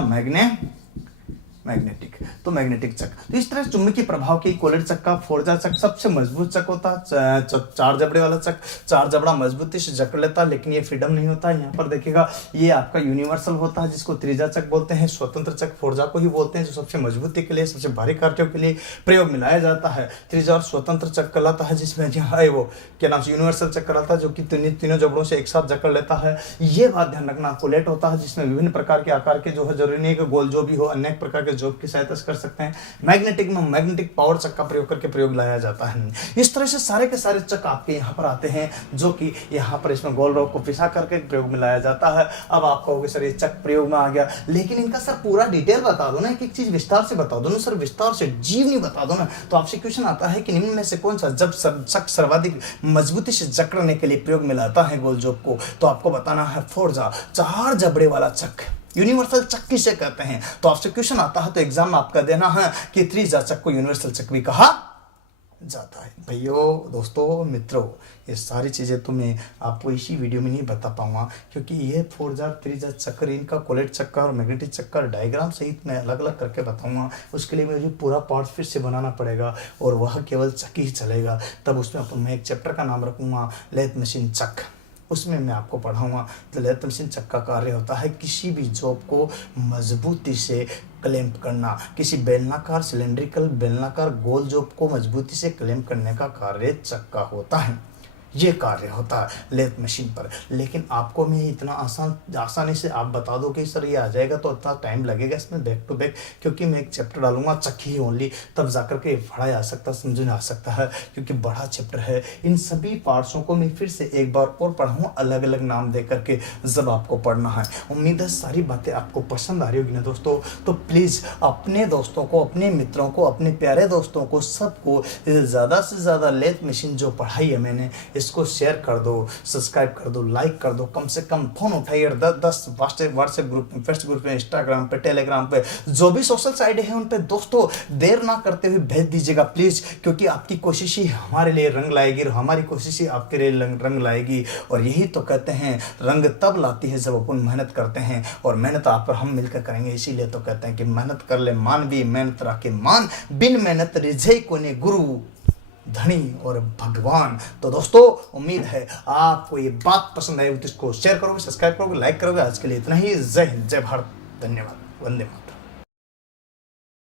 मैग्नेटिक। तो मैग्नेटिक चक। तो इस तरह चुंबकीय प्रभाव के कोलेट चक का फोरजा चक सबसे मजबूत चक होता है। चार जबड़े वाला चक, चार जबड़ा मजबूती से जकड़ लेता है, लेकिन ये फ्रीडम नहीं होता है। यहाँ पर देखिएगा ये आपका यूनिवर्सल होता है, जिसको त्रिजा चक बोलते हैं। स्वतंत्र चक फोरजा को ही बोलते हैं, जो सबसे मजबूती के लिए, सबसे भारी कार्यों के लिए प्रयोग में लाया जाता है। त्रिजा और स्वतंत्र चक कहलाता है, जिसमें है वो क्या नाम से यूनिवर्सल चक कहलाता है, जो कि तीनों जबड़ों से एक साथ जकड़ लेता है। ये बात ध्यान रखना। कोलेट होता है जिसमें विभिन्न प्रकार के आकार के जो है, जरूरी नहीं कि गोल जो भी हो, अनेक प्रकार के जॉब की सहायता से कर सकते हैं। मैग्नेटिक में मैग्नेटिक पावर चक का प्रयोग करके प्रयोग लाया जाता है। इस तरह से सारे के सारे चक आपके यहाँ पर आते हैं, जो कि यहाँ पर इसमें गोल रॉड को पिसा करके प्रयोग में लाया जाता है। अब आप कहोगे सर ये चक प्रयोग में आ गया, लेकिन इनका सर पूरा डिटेल बता दो ना, एक एक चीज विस्तार से बता दो ना सर, विस्तार से जीवनी बता दो ना। तो आपसे क्वेश्चन आता है कि निम्न में से कौन सा जब चक सर्वाधिक मजबूती से जकड़ने के लिए प्रयोग में लाता है गोल जॉब को? तो आपको बताना है फोरजा, चार जबड़े वाला चक। यूनिवर्सल चक किसे कहते हैं? तो आपसे क्वेश्चन आता है तो एग्जाम में आपका देना है कि त्रिजा चक को यूनिवर्सल चक भी कहा जाता है। भाइयों, दोस्तों, मित्रों, ये सारी चीज़ें तो मैं आपको इसी वीडियो में नहीं बता पाऊंगा, क्योंकि ये फोरजा, त्रिजा चक्कर, इनका कोलेट चक्कर और मैग्नेटिक चक्कर डायग्राम सहित मैं अलग अलग करके बताऊंगा। उसके लिए मुझे पूरा पार्ट फिर से बनाना पड़ेगा, और वह केवल चक ही चलेगा। तब उसमें मैं एक चैप्टर का नाम रखूँगा लेथ मशीन चक। उसमें मैं आपको पढ़ाऊंगा तो लेथ मशीन चक का कार्य होता है किसी भी जॉब को मजबूती से क्लैंप करना। किसी बेलनाकार, सिलेंड्रिकल, बेलनाकार गोल जॉब को मजबूती से क्लैंप करने का कार्य चक का होता है। ये कार्य होता है लेथ मशीन पर। लेकिन आपको मैं इतना आसानी से आप बता दो कि सर ये आ जाएगा, तो इतना टाइम लगेगा इसमें बैक टू बैक, क्योंकि मैं एक चैप्टर डालूंगा चक ही ओनली, तब जाकर के पढ़ाया आ सकता, समझ आ सकता है, क्योंकि बड़ा चैप्टर है। इन सभी पार्ट्सों को मैं फिर से एक बार और पढ़ाऊँ, अलग अलग नाम दे करके, जब आपको पढ़ना है। उम्मीद है सारी बातें आपको पसंद आ रही होगी ना दोस्तों। तो प्लीज़ अपने दोस्तों को, अपने मित्रों को, अपने प्यारे दोस्तों को, सबको ज़्यादा से ज़्यादा लेथ मशीन जो पढ़ाई है मैंने, इसको शेयर कर दो, सब्सक्राइब कर दो, लाइक कर दो, कम से कम फोन उठाइए 10 व्हाट्सएप ग्रुप में, फेसबुक ग्रुप में, इंस्टाग्राम पे, टेलीग्राम पे, जो भी सोशल साइट है उन पे दोस्तों देर ना करते हुए भेज दीजिएगा प्लीज, क्योंकि आपकी कोशिश ही हमारे लिए रंग लाएगी और हमारी कोशिश ही आपके लिए रंग लाएगी। और यही तो कहते हैं रंग तब लाती है जब अपन मेहनत करते हैं, और मेहनत आप और हम मिलकर करेंगे। इसीलिए तो कहते हैं कि मेहनत कर ले मानवी, मेहनत रखे मान, बिन मेहनत रिझे कोने गुरु धनी और भगवान। तो दोस्तों उम्मीद है आपको ये बात पसंद आई, तो इसको शेयर करोगे, सब्सक्राइब करोगे, लाइक करोगे। आज के लिए इतना ही। जय हिंद, जय भारत, धन्यवाद, वंदे मातरम।